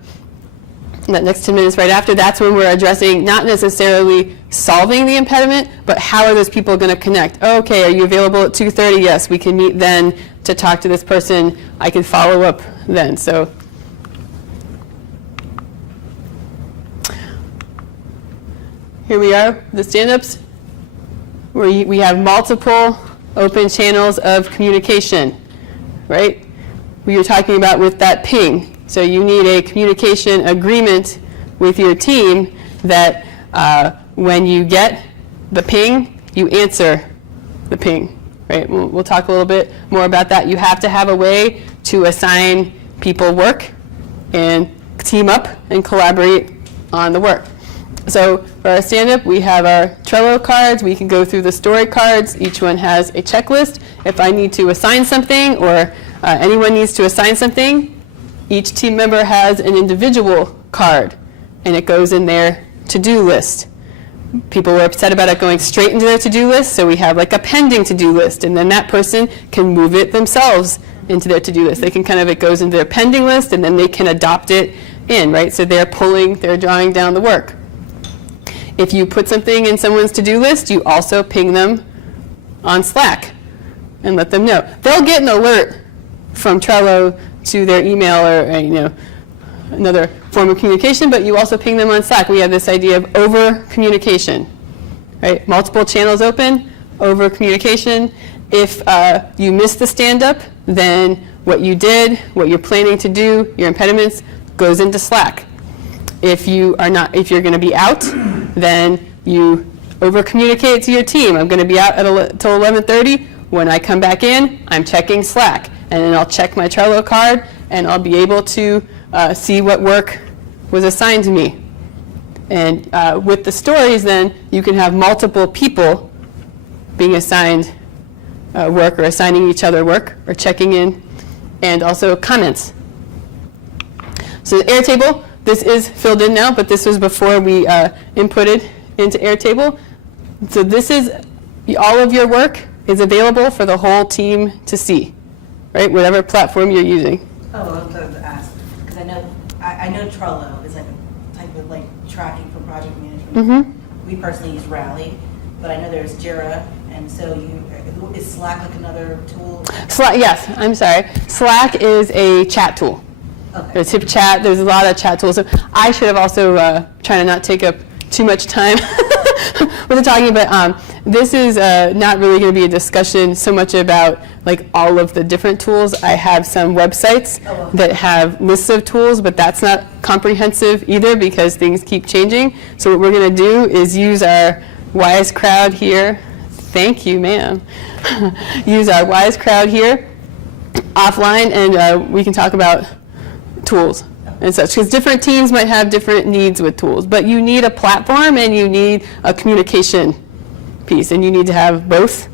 that next 10 minutes right after, that's when we're addressing not necessarily solving the impediment, but how are those people going to connect? Oh, okay, are you available at 2:30? Yes, we can meet then to talk to this person. I can follow up then. So here we are, the stand-ups, where we have multiple open channels of communication, right? We were talking about with that ping. So you need a communication agreement with your team that when you get the ping, you answer the ping, right? We'll talk a little bit more about that. You have to have a way to assign people work and team up and collaborate on the work. So for our stand-up, we have our Trello cards. We can go through the story cards. Each one has a checklist. If I need to assign something or anyone needs to assign something, each team member has an individual card, and it goes in their to-do list. People were upset about it going straight into their to-do list, so we have like a pending to-do list, and then that person can move it themselves into their to-do list. They can it goes into their pending list, and then they can adopt it in, right? So they're drawing down the work. If you put something in someone's to-do list, you also ping them on Slack and let them know. They'll get an alert from Trello to their email or another form of communication, but you also ping them on Slack. We have this idea of over communication, right? Multiple channels open, over communication. If you miss the stand-up, then what you did, what you're planning to do, your impediments, goes into Slack. If you're going to be out, then you over communicate to your team. I'm going to be out till 11:30. When I come back in, I'm checking Slack. And then I'll check my Trello card, and I'll be able to see what work was assigned to me. And with the stories, then, you can have multiple people being assigned work or assigning each other work or checking in, and also comments. So the Airtable, this is filled in now, but this was before we inputted into Airtable. So this is all of your work is available for the whole team to see. Right, whatever platform you're using. Oh, I was going to ask, because I know Trello is like a type of tracking for project management. Mm-hmm. We personally use Rally, but I know there's Jira, and so is Slack like another tool? Slack, yes, I'm sorry. Slack is a chat tool. Okay. There's HipChat, there's a lot of chat tools. So I should have also, trying to not take up too much time with the talking, but this is not really going to be a discussion so much about like all of the different tools. I have some websites that have lists of tools, but that's not comprehensive either because things keep changing. So what we're going to do is use our wise crowd here. Thank you, ma'am. Use our wise crowd here offline, and we can talk about tools and such, because different teams might have different needs with tools, but you need a platform and you need a communication piece, and you need to have both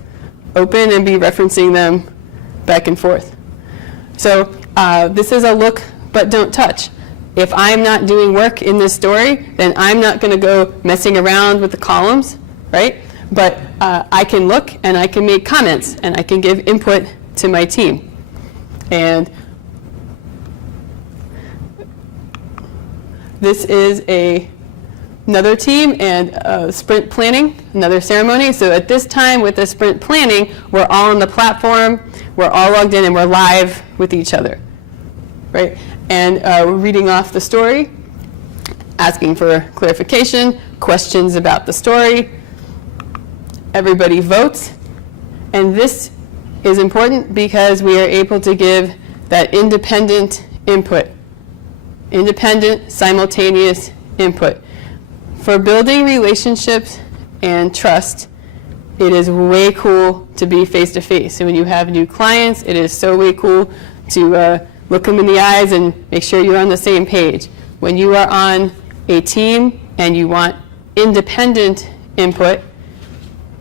open and be referencing them back and forth. So this is a look but don't touch. If I'm not doing work in this story, then I'm not going to go messing around with the columns, right? But I can look and I can make comments and I can give input to my team. And this is another team and sprint planning, another ceremony. So at this time with the sprint planning, we're all on the platform, we're all logged in, and we're live with each other, right? And we're reading off the story, asking for clarification, questions about the story. Everybody votes, and this is important because we are able to give that independent input. Independent, simultaneous input. For building relationships and trust, it is way cool to be face-to-face. And when you have new clients, it is so way cool to look them in the eyes and make sure you're on the same page. When you are on a team and you want independent input,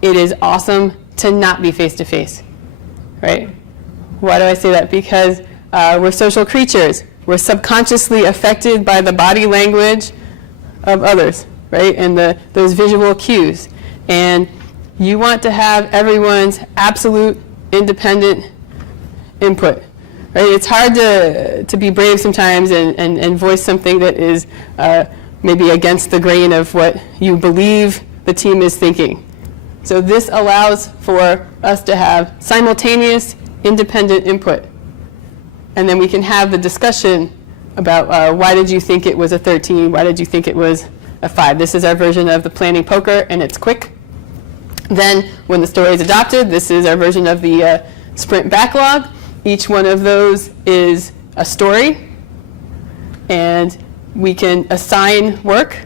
it is awesome to not be face-to-face, right? Why do I say that? Because we're social creatures. We're subconsciously affected by the body language of others, right? And those visual cues. And you want to have everyone's absolute independent input, right? It's hard to be brave sometimes and voice something that is maybe against the grain of what you believe the team is thinking. So this allows for us to have simultaneous independent input. And then we can have the discussion about why did you think it was a 13? Why did you think it was a 5? This is our version of the planning poker, and it's quick. Then when the story is adopted, this is our version of the sprint backlog. Each one of those is a story, and we can assign work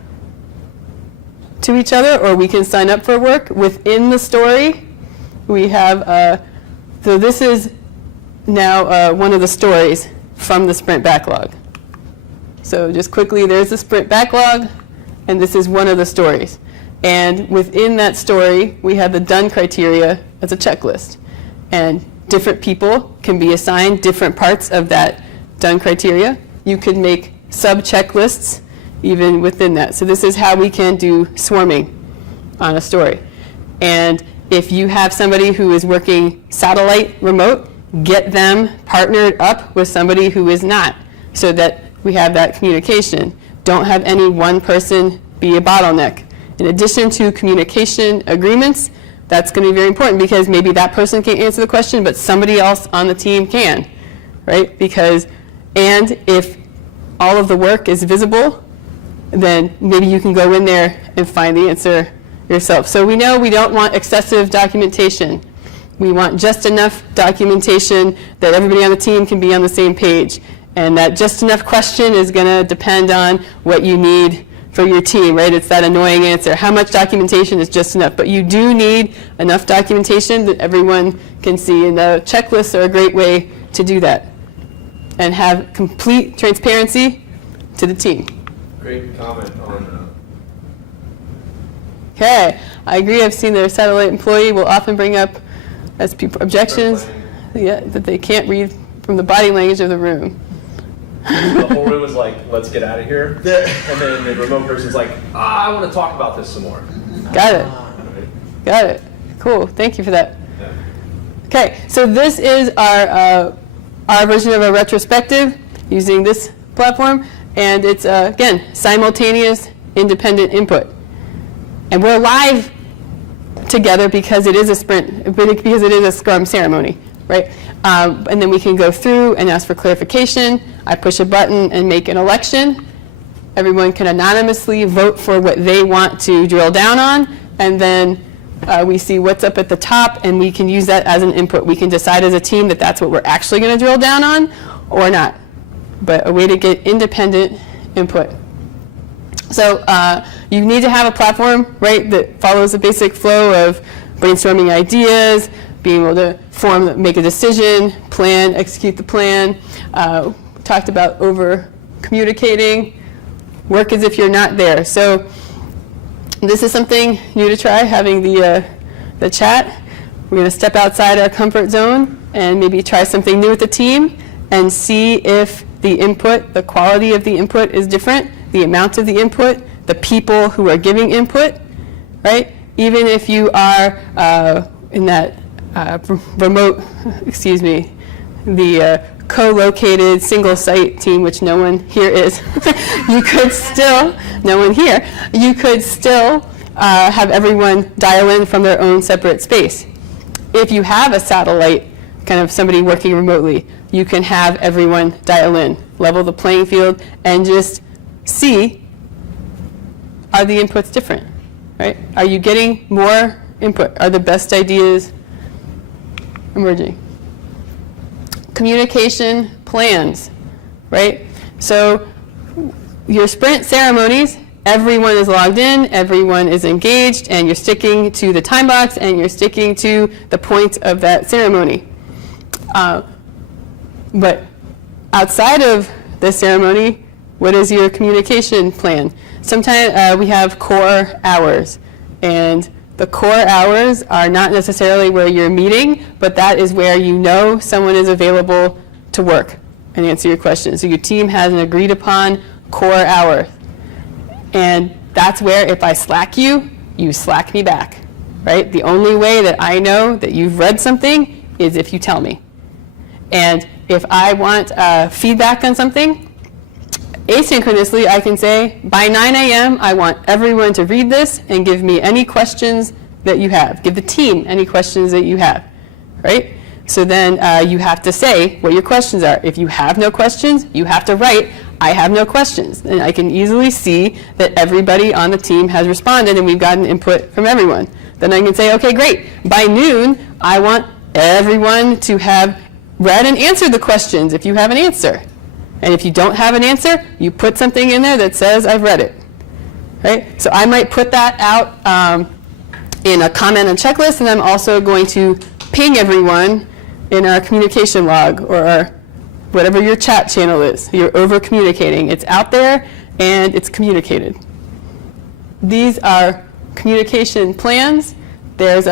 to each other, or we can sign up for work within the story. We have, so this is now one of the stories from the sprint backlog. So just quickly, there's the sprint backlog, and this is one of the stories. And within that story, we have the done criteria as a checklist. And different people can be assigned different parts of that done criteria. You could make sub-checklists even within that. So this is how we can do swarming on a story. And if you have somebody who is working satellite remote, get them partnered up with somebody who is not, so that we have that communication. Don't have any one person be a bottleneck. In addition to communication agreements, that's going to be very important because maybe that person can't answer the question, but somebody else on the team can, right? And if all of the work is visible, then maybe you can go in there and find the answer yourself. So we know we don't want excessive documentation. We want just enough documentation that everybody on the team can be on the same page. And that just enough question is going to depend on what you need for your team, right? It's that annoying answer. How much documentation is just enough? But you do need enough documentation that everyone can see. And the checklists are a great way to do that and have complete transparency to the team. Great comment on Okay, I agree. I've seen their satellite employee will often bring up as people objections, that they can't read from the body language of the room. the whole room was like, let's get out of here. And then the remote person's like, I want to talk about this some more. Got it. Got it. Cool. Thank you for that. Yeah. Okay, so this is our version of a retrospective using this platform. And it's, again, simultaneous independent input. And we're live together because it is a sprint, because it is a Scrum ceremony, right? And then we can go through and ask for clarification. I push a button and make an election. Everyone can anonymously vote for what they want to drill down on, and then We see what's up at the top, and we can use that as an input. We can decide as a team that that's what we're actually going to drill down on or not, but a way to get independent input. So you need to have a platform, right, that follows the basic flow of brainstorming ideas, being able to make a decision, plan, execute the plan. Talked about over communicating, work as if you're not there. So this is something new to try, having the chat. We're going to step outside our comfort zone and maybe try something new with the team and see if the input, the quality of the input is different, the amount of the input, the people who are giving input, right? Even if you are in that remote, the co-located single site team, which no one here is, you could still, no one here, you could still have everyone dial in from their own separate space. If you have a satellite, kind of somebody working remotely, you can have everyone dial in, level the playing field, and just see, are the inputs different, right? Are you getting more input? Are the best ideas emerging? Communication plans, right? So your sprint ceremonies, everyone is logged in, everyone is engaged, and you're sticking to the time box, and you're sticking to the point of that ceremony. But outside of the ceremony, what is your communication plan? Sometimes we have core hours, and the core hours are not necessarily where you're meeting, but that is where you know someone is available to work and answer your questions. So your team has an agreed upon core hour. And that's where if I Slack you, you Slack me back, right? The only way that I know that you've read something is if you tell me. And if I want feedback on something, asynchronously, I can say, by 9 a.m., I want everyone to read this and give me any questions that you have. Give the team any questions that you have, right? So then you have to say what your questions are. If you have no questions, you have to write, I have no questions. And I can easily see that everybody on the team has responded and we've gotten input from everyone. Then I can say, okay, great. By noon, I want everyone to have read and answered the questions if you have an answer. And if you don't have an answer, you put something in there that says, I've read it, right? So I might put that out in a comment and checklist, and I'm also going to ping everyone in our communication log or whatever your chat channel is. You're over communicating. It's out there and it's communicated. These are communication plans. There's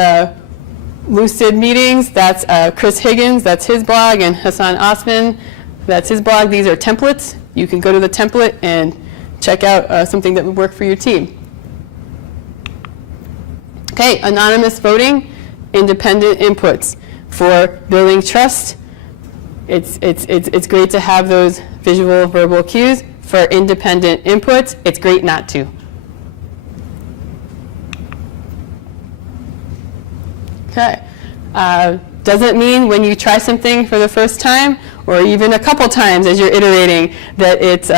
Lucid Meetings. That's Chris Higgins. That's his blog. And Hassan Osman. That's his blog. These are templates. You can go to the template and check out something that would work for your team. Okay, anonymous voting, independent inputs. For building trust, it's great to have those visual, verbal cues. For independent inputs, it's great not to. Okay. Doesn't mean when you try something for the first time, or even a couple times as you're iterating, that it's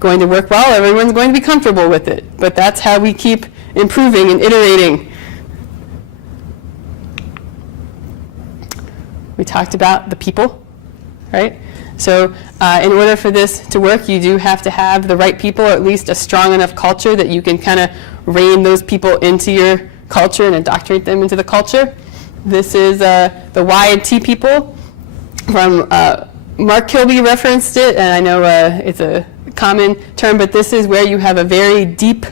going to work well. Everyone's going to be comfortable with it. But that's how we keep improving and iterating. We talked about the people, right? So in order for this to work, you do have to have the right people, or at least a strong enough culture that you can kind of rein those people into your culture and indoctrinate them into the culture. This is the Y and T people. From Mark Kilby referenced it, and I know it's a common term, but this is where you have a very deep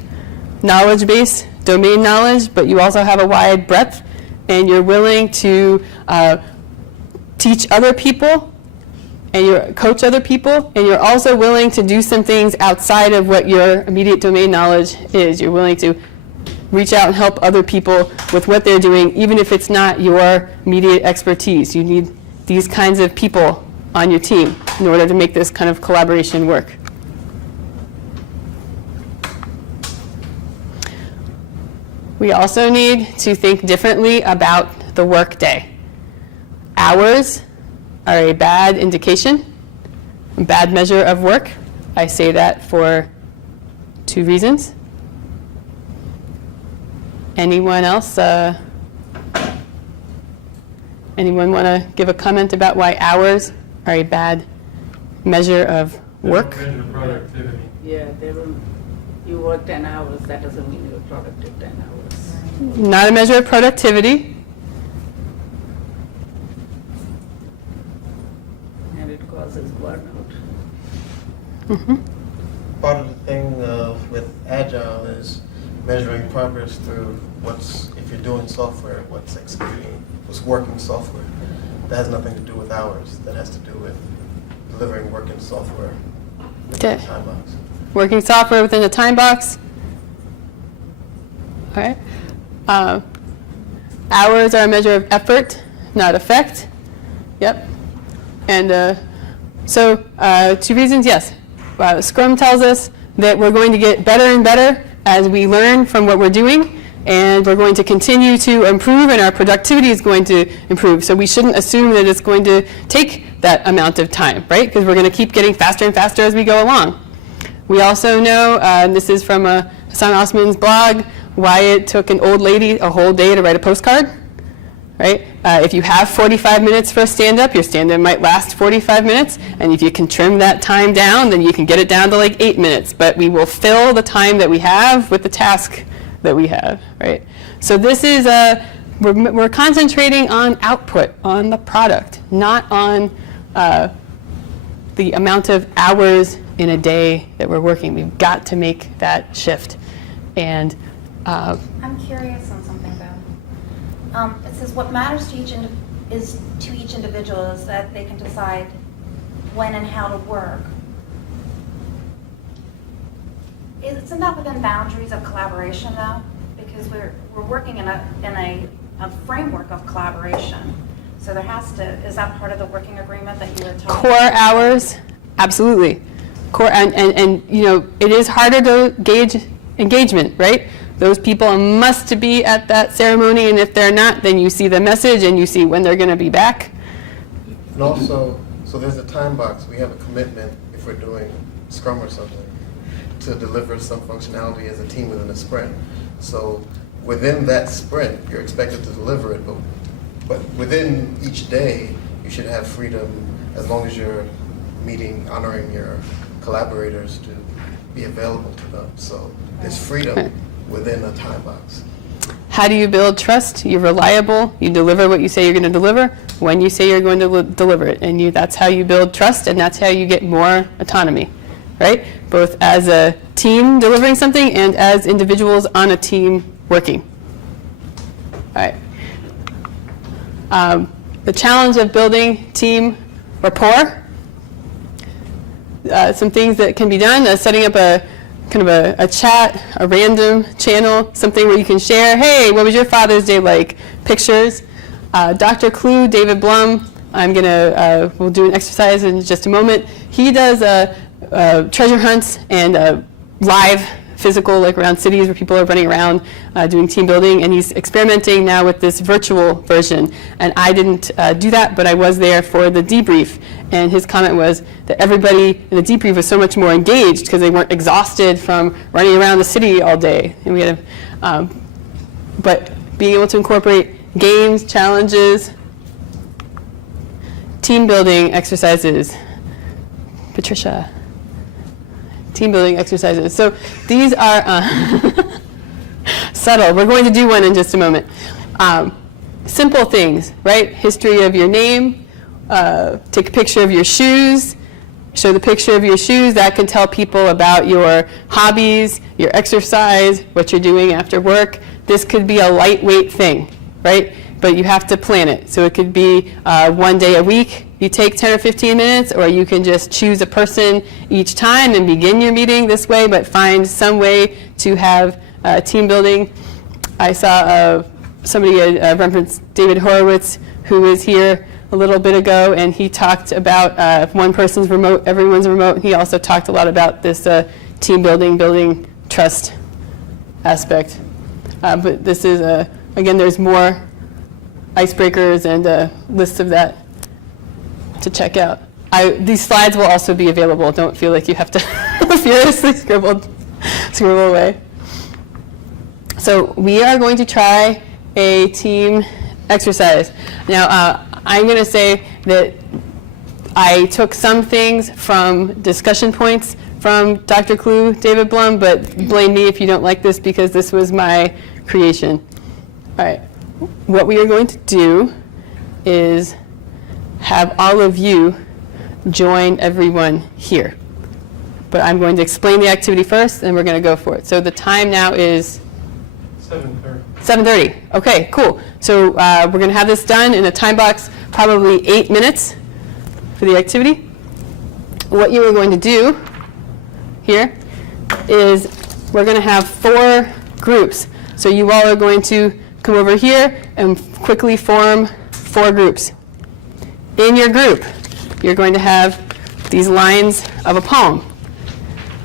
knowledge base, domain knowledge, but you also have a wide breadth, and you're willing to teach other people, and you coach other people, and you're also willing to do some things outside of what your immediate domain knowledge is. You're willing to reach out and help other people with what they're doing, even if it's not your immediate expertise. You need these kinds of people on your team in order to make this kind of collaboration work. We also need to think differently about the workday. Hours are a bad indication, a bad measure of work. I say that for two reasons. Anyone else Anyone want to give a comment about why hours are a bad measure of work? Measure productivity. Yeah, they don't, you work 10 hours, that doesn't mean you're productive 10 hours. Not a measure of productivity. And it causes burnout. Mm-hmm. Part of the thing with Agile is measuring progress through if you're doing software, what's executing, what's working software. That has nothing to do with hours. That has to do with delivering working software within Okay. a time box. Working software within a time box. All right. Hours are a measure of effort, not effect. Yep. And so 2 reasons, yes. Scrum tells us that we're going to get better and better as we learn from what we're doing, and we're going to continue to improve, and our productivity is going to improve. So we shouldn't assume that it's going to take that amount of time, right? Because we're going to keep getting faster and faster as we go along. We also know, and this is from Hassan Osman's blog, why it took an old lady a whole day to write a postcard, right? If you have 45 minutes for a stand-up, your stand-up might last 45 minutes, and if you can trim that time down, then you can get it down to like 8 minutes, but we will fill the time that we have with the task that we have, right? So this is, we're concentrating on output, on the product, not on the amount of hours in a day that we're working. We've got to make that shift. And I'm curious on something though. It says what matters to each individual is that they can decide when and how to work. Isn't that within boundaries of collaboration though? Because we're working in a framework of collaboration. So there has to, is that part of the working agreement that you were talking core about? hours, absolutely. Core, and you know, it is harder to gauge engagement, right? Those people must be at that ceremony, and if they're not, then you see the message and you see when they're going to be back. And also, so there's a time box. We have a commitment, if we're doing Scrum or something, to deliver some functionality as a team within a sprint. So within that sprint, you're expected to deliver it, but within each day, you should have freedom as long as you're honoring your collaborators to be available to them. So there's freedom within a time box. How do you build trust? You're reliable. You deliver what you say you're going to deliver when you say you're going to deliver it. And that's how you build trust, and that's how you get more autonomy, right? Both as a team delivering something and as individuals on a team working. All right. The challenge of building team rapport. Some things that can be done, setting up a kind of a chat, a random channel, something where you can share, hey, what was your Father's Day like? Pictures. Dr. Clue, David Blum, we'll do an exercise in just a moment. He does treasure hunts and live physical, like around cities where people are running around doing team building, and he's experimenting now with this virtual version. And I didn't do that, but I was there for the debrief. And his comment was that everybody in the debrief was so much more engaged because they weren't exhausted from running around the city all day. And we had, but being able to incorporate games, challenges, team building exercises. Patricia. Team building exercises. So these are subtle. We're going to do one in just a moment. Simple things, right? History of your name. Take a picture of your shoes. Show the picture of your shoes. That can tell people about your hobbies, your exercise, what you're doing after work. This could be a lightweight thing, right? But you have to plan it. So it could be 1 day a week. You take 10 or 15 minutes, or you can just choose a person each time and begin your meeting this way, but find some way to have team building. I saw somebody referenced David Horowitz, who was here a little bit ago, and he talked about if one person's remote, everyone's remote. He also talked a lot about this team building trust aspect. But this is, again, there's more icebreakers and lists of that to check out. These slides will also be available. Don't feel like you have to furiously scribble away. So we are going to try a team exercise. Now, I'm going to say that I took some things from discussion points from Dr. Clue, David Blum, but blame me if you don't like this because this was my creation. All right, what we are going to do is have all of you join everyone here. But I'm going to explain the activity first, and we're going to go for it. So the time now is 7:30. 7:30. Okay, cool. So we're going to have this done in a time box, probably 8 minutes for the activity. What you are going to do here is we're going to have 4 groups. So you all are going to come over here and quickly form 4 groups. In your group, you're going to have these lines of a poem.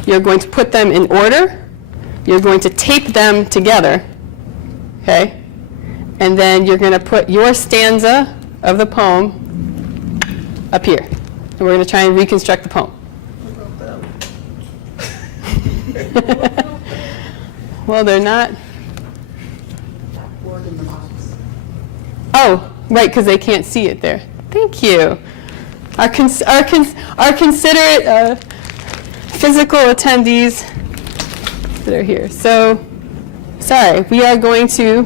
You're going to put them in order. You're going to tape them together, okay? And then you're going to put your stanza of the poem up here. And we're going to try and reconstruct the poem. Well, they're not. Oh, right, because they can't see it there. Thank you. Our considerate physical attendees that are here. So, sorry, we are going to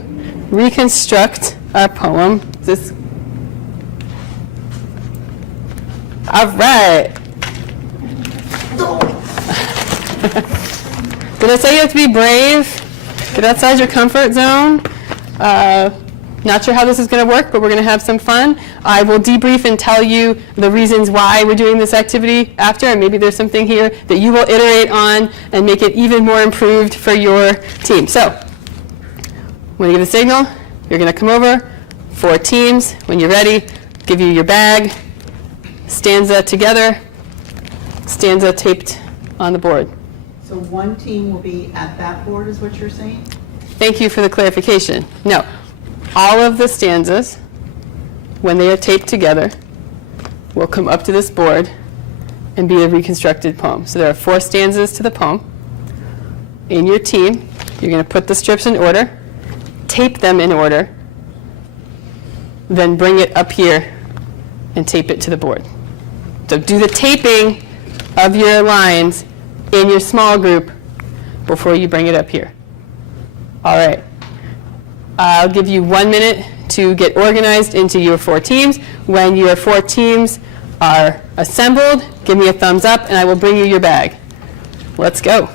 reconstruct our poem. All right. Did I say you have to be brave? Get outside your comfort zone? Not sure how this is going to work, but we're going to have some fun. I will debrief and tell you the reasons why we're doing this activity after, and maybe there's something here that you will iterate on and make it even more improved for your team. So, when you get a signal, you're going to come over, 4 teams. When you're ready, give you your bag, stanza together, stanza taped on the board. So one team will be at that board, is what you're saying? Thank you for the clarification. No. All of the stanzas, when they are taped together, will come up to this board and be a reconstructed poem. So there are 4 stanzas to the poem. In your team, you're going to put the strips in order, tape them in order, then bring it up here and tape it to the board. So do the taping of your lines in your small group before you bring it up here. All right. I'll give you 1 minute to get organized into your 4 teams. When your 4 teams are assembled, give me a thumbs up and I will bring you your bag. Let's go.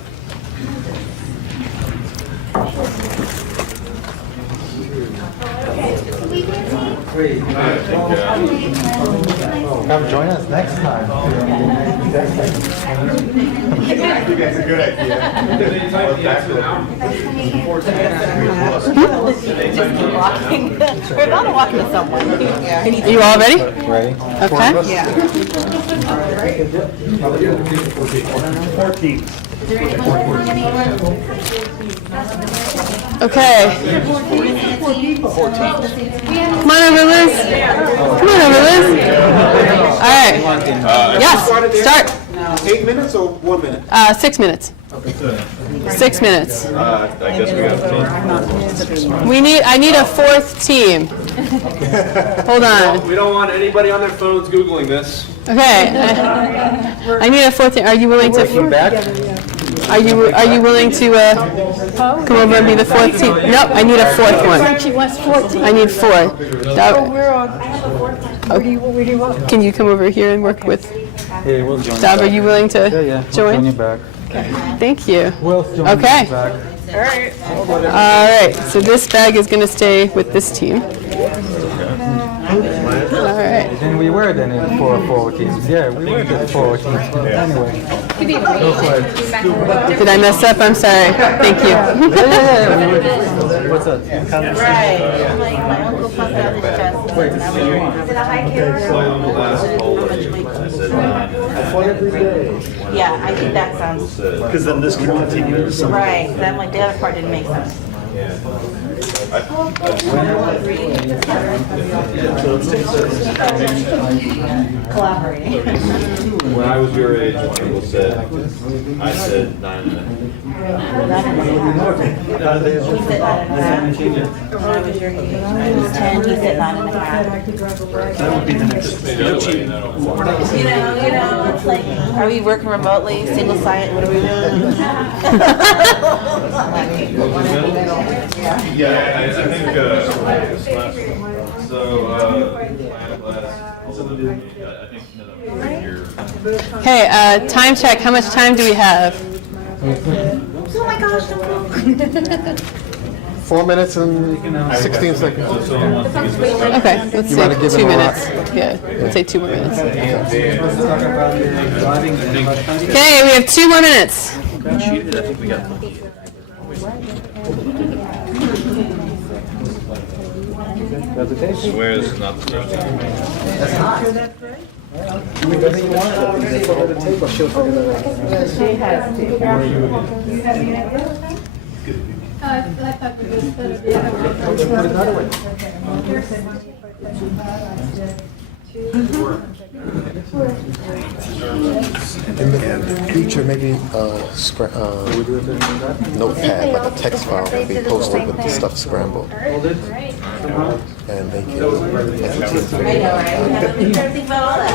Come join us next time. I think that's a good idea. We're about to walk into someone. Are you all ready? Ready? Okay. Yeah. 14. Okay. Come on over, Liz. Come on over, Liz. All right. Yes, start. 8 minutes or 1 minute? 6 minutes. 6 minutes. I guess we got I need a 4th team. Hold on. We don't want anybody on their phones Googling this. Okay. I need a 4th team. Are you willing to? Are you willing to come over and be the 4th team? Nope. I need a 4th one. She wants 14. I need 4. We're on. Where do you want? Can you come over here and work with? Hey, we'll join. Dab, are you willing to join? Join you back. Thank you. We'll join Okay. you back. All right. So this bag is going to stay with this team. All right. Then we were then in 4 teams. Yeah, we were in 4 teams. Anyway. Go for it. Did I mess up? I'm sorry. Thank you. What's up? Right. Like my uncle puffed out his chest. Wait, and I was like, did I Yeah, I think that sounds Because then this can continue to some. right. That like the other part didn't make sense. When I was your age, when people said, I said 9 minutes. When I was your age, I was 10, he said 9.5. That would be the next. It's like, are we working remotely, single site, what are we doing? Yeah, I think, Okay, time check. How much time do we have? Oh my gosh, no. 4 minutes and 16 seconds. Okay, let's You wanna say give 2 him a minutes. lot? Yeah, let's say 2 more minutes. Let's talk about your driving and Okay, we have 2 more minutes. I think we got. That's okay. Swear this is not the first time. That's not. Whether you want it, they put it on the table, she'll figure that out. She has to. You have any idea? I thought we just put it. Put it another way. In the future, maybe notepad, like a text file, can be posted with the stuff scrambled. Hold it. And they can. I know, right? We have to think about all that.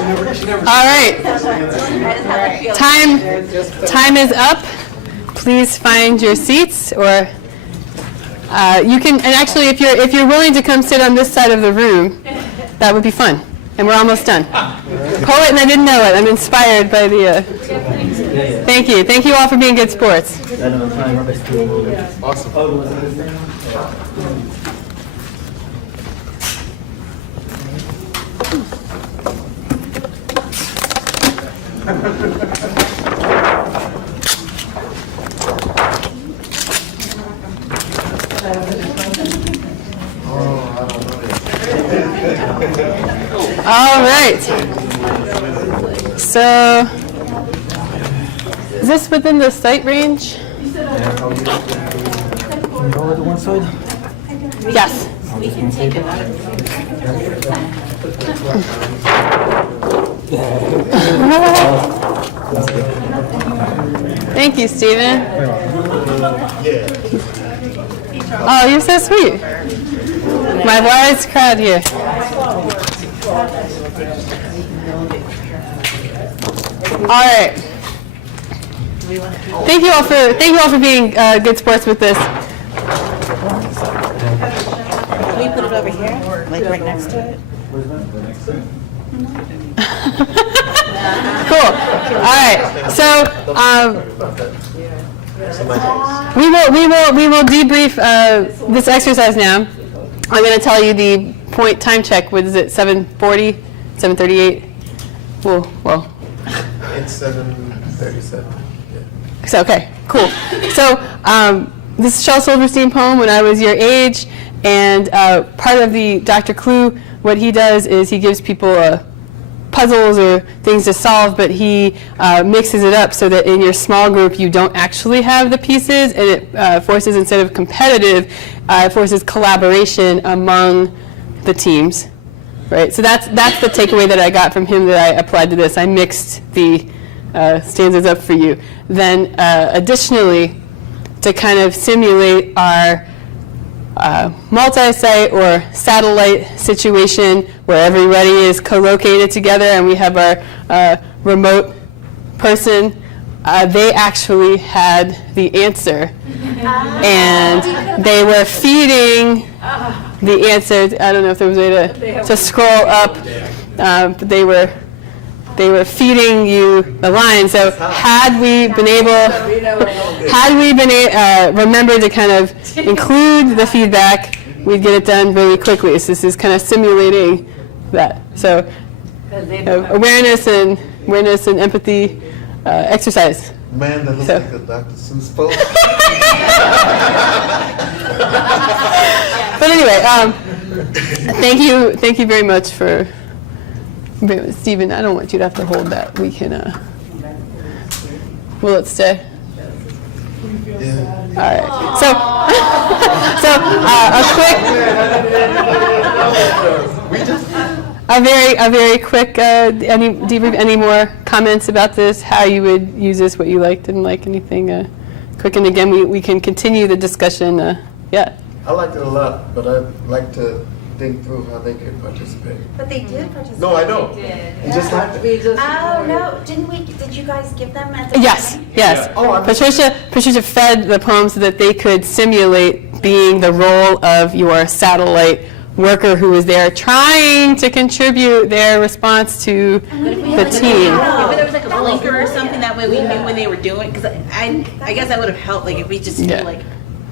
All right, time is up. Please find your seats, or you can. And actually, if you're willing to come sit on this side of the room, that would be fun. And we're almost done. Poet, and I didn't know it. I'm inspired by the. Thank you. Thank you all for being good sports. All right. So, is this within the sight range? Over to one side? Yes. We can take it out Thank you, Stephen. Oh, you're so sweet. My wise crowd here. All right. Thank you all for being good sports with this. Can we put it over here, like right next to it? Cool. All right. So we will debrief this exercise now. I'm going to tell you the point time check. What is it? 7:40, 7:38. Well. It's 7:37. So okay, cool. So this is Shel Silverstein poem, When I Was Your Age, and part of the Dr. Clue, what he does is he gives people puzzles or things to solve, but he mixes it up so that in your small group you don't actually have the pieces, and it forces, instead of competitive, it forces collaboration among the teams. Right, so that's the takeaway that I got from him that I applied to this. I mixed the stanzas up for you. Then additionally, to kind of simulate our multi-site or satellite situation where everybody is co-located together and we have our remote person, they actually had the answer. And they were feeding the answer. I don't know if there was a way to scroll up, but they were feeding you the line. So had we remembered to kind of include the feedback, we'd get it done really quickly. So this is kind of simulating that. So awareness and empathy exercise. Man, that looks like a Dr. Seuss poem. But anyway, thank you very much for, Stephen. I don't want you to have to hold that. We can. Will it stay? Yeah. All right. A very quick debrief. Any more comments about this? How you would use this? What you liked, didn't like? Anything quick. And again, we can continue the discussion. Yeah. I liked it a lot, but I'd like to think through how they could participate. But they did participate. No, I know. They did. It just happened. Oh, no, did you guys give them at the Yes, beginning? yes. Oh, Patricia fed the poems so that they could simulate being the role of your satellite worker who was there trying to contribute their response to the team. If there was like a blinker or something, that way we knew when they were doing, because I guess that would have helped, like if we just knew like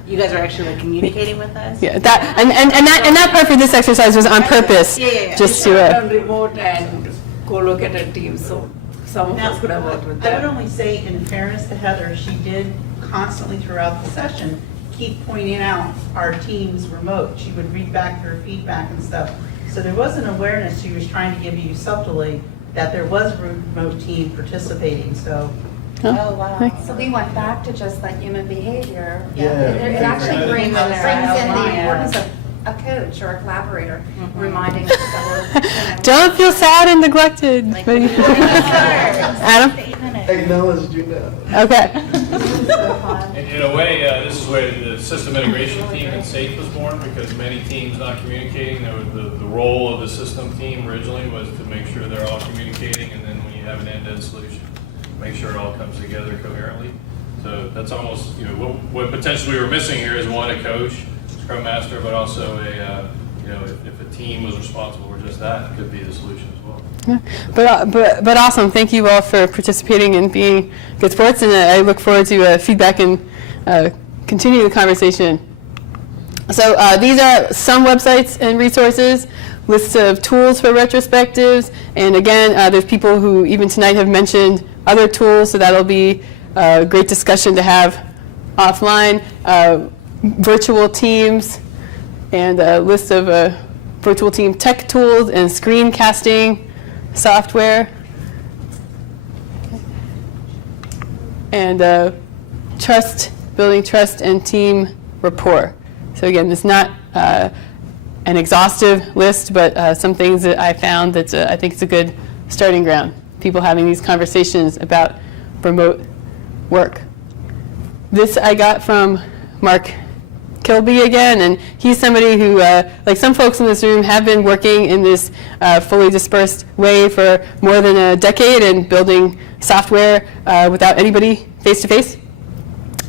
you guys are actually like communicating with us. Yeah, that and that part for this exercise was on purpose, just to. On remote and go look at a team, so some of us could have worked with I them. would only say, in fairness to Heather, she did constantly throughout the session keep pointing out our team's remote. She would read back her feedback and stuff. So there was an awareness she was trying to give you subtly that there was a remote team participating, so. Oh, wow. So we went back to just that human behavior. Yeah. It actually brings in the importance of a coach or a collaborator, reminding us that we're. Don't feel sad and neglected. Adam? Acknowledge you now. Okay. In a way, this is where the system integration team in SAFE was born, because many teams not communicating, the role of the system team originally was to make sure they're all communicating, and then when you have an end-to-end solution, make sure it all comes together coherently. So that's almost, what potentially we were missing here is one, a coach, Scrum Master, but also if a team was responsible for just that, it could be the solution as well. Yeah. But awesome. Thank you all for participating and being good sports, and I look forward to feedback and continue the conversation. So these are some websites and resources, lists of tools for retrospectives, and again, there's people who even tonight have mentioned other tools, so that'll be a great discussion to have offline. Virtual teams and a list of virtual team tech tools and screencasting software. And building trust and team rapport. So again, it's not an exhaustive list, but some things that I found that I think it's a good starting ground. People having these conversations about remote work. This I got from Mark Kilby again, and he's somebody who, like some folks in this room, have been working in this fully dispersed way for more than a decade and building software without anybody face-to-face.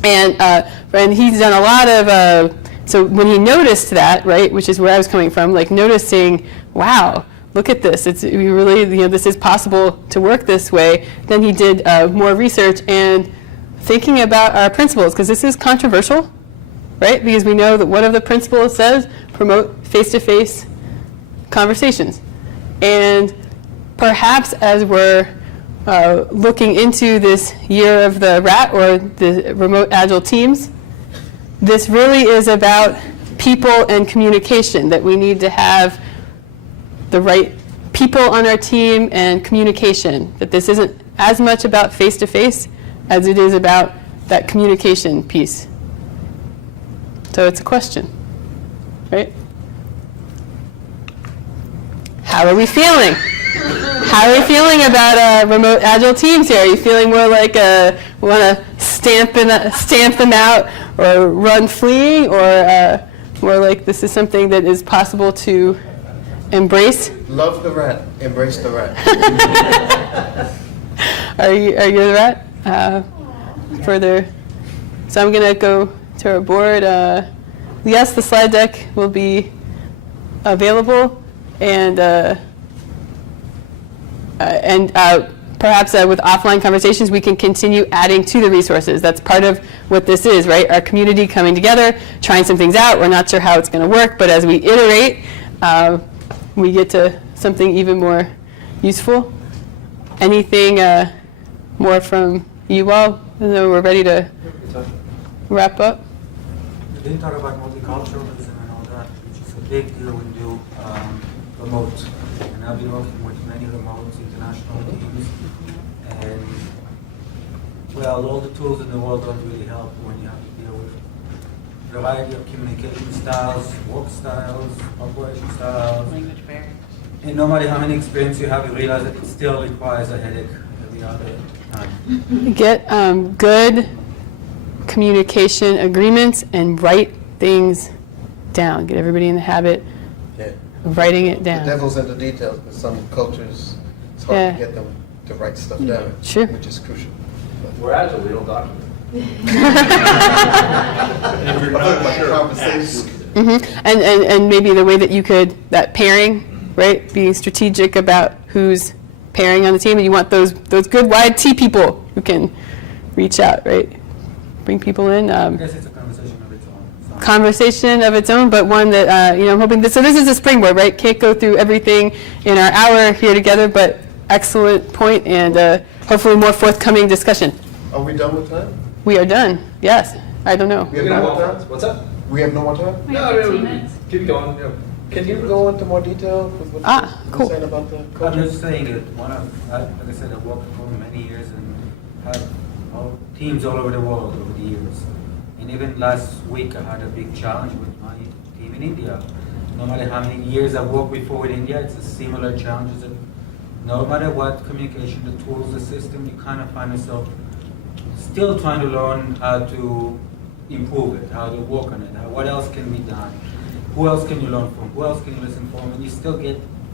And he's done a lot of, so when he noticed that, right, which is where I was coming from, like noticing, wow, look at this, we really, this is possible to work this way, then he did more research and thinking about our principles, because this is controversial, right? Because we know that one of the principles says promote face-to-face conversations. And perhaps as we're looking into this year of the rat or the remote agile teams, this really is about people and communication, that we need to have the right people on our team and communication, that this isn't as much about face-to-face as it is about that communication piece. So it's a question, right? How are we feeling? How are we feeling about remote agile teams here? Are you feeling more like want to stamp them out or run fleeing, or more like this is something that is possible to embrace? Love the rat, embrace the rat. Are you the rat? Further, so I'm going to go to our board. Yes, the slide deck will be available, and perhaps with offline conversations, we can continue adding to the resources. That's part of what this is, right? Our community coming together, trying some things out. We're not sure how it's going to work, but as we iterate, we get to something even more useful. Anything more from you all? And then we're ready to wrap up. We didn't talk about multiculturalism and all that, which is a big deal when you do remote. And I've been working with many remote international teams, and well, all the tools in the world don't really help when you have to deal with a variety of communication styles, work styles, operation styles. Language barriers. And no matter how many experience you have, you realize that it still requires a headache every other time. Get good communication agreements and write things down. Get everybody in the habit Yeah. of writing it The down. devil's in the details, because some cultures, it's hard Yeah. to get them to write stuff down. Sure. Which is crucial. We're agile, we don't document. Conversation. And maybe the way that you could, that pairing, right? Being strategic about who's pairing on the team, and you want those good wide T people who can reach out, right? Bring people in. I guess it's a conversation of its own. Conversation of its own, but one that, I'm hoping, so this is a springboard, right? Can't go through everything in our hour here together, but excellent point, and hopefully more forthcoming discussion. Are we done with time? We are done, yes. I don't know. We have no more time? What's up? We have no more time? Keep going. Yeah. Can you go into more detail with what cool. you're saying about the I'm culture? just saying that like I said, I've worked for many years and have teams all over the world over the years. And even last week, I had a big challenge with my team in India. No matter how many years I've worked before with India, it's a similar challenges. No matter what communication, the tools, the system, you kind of find yourself still trying to learn how to improve it, how to work on it, what else can be done, who else can you learn from, who else can you listen from, and you still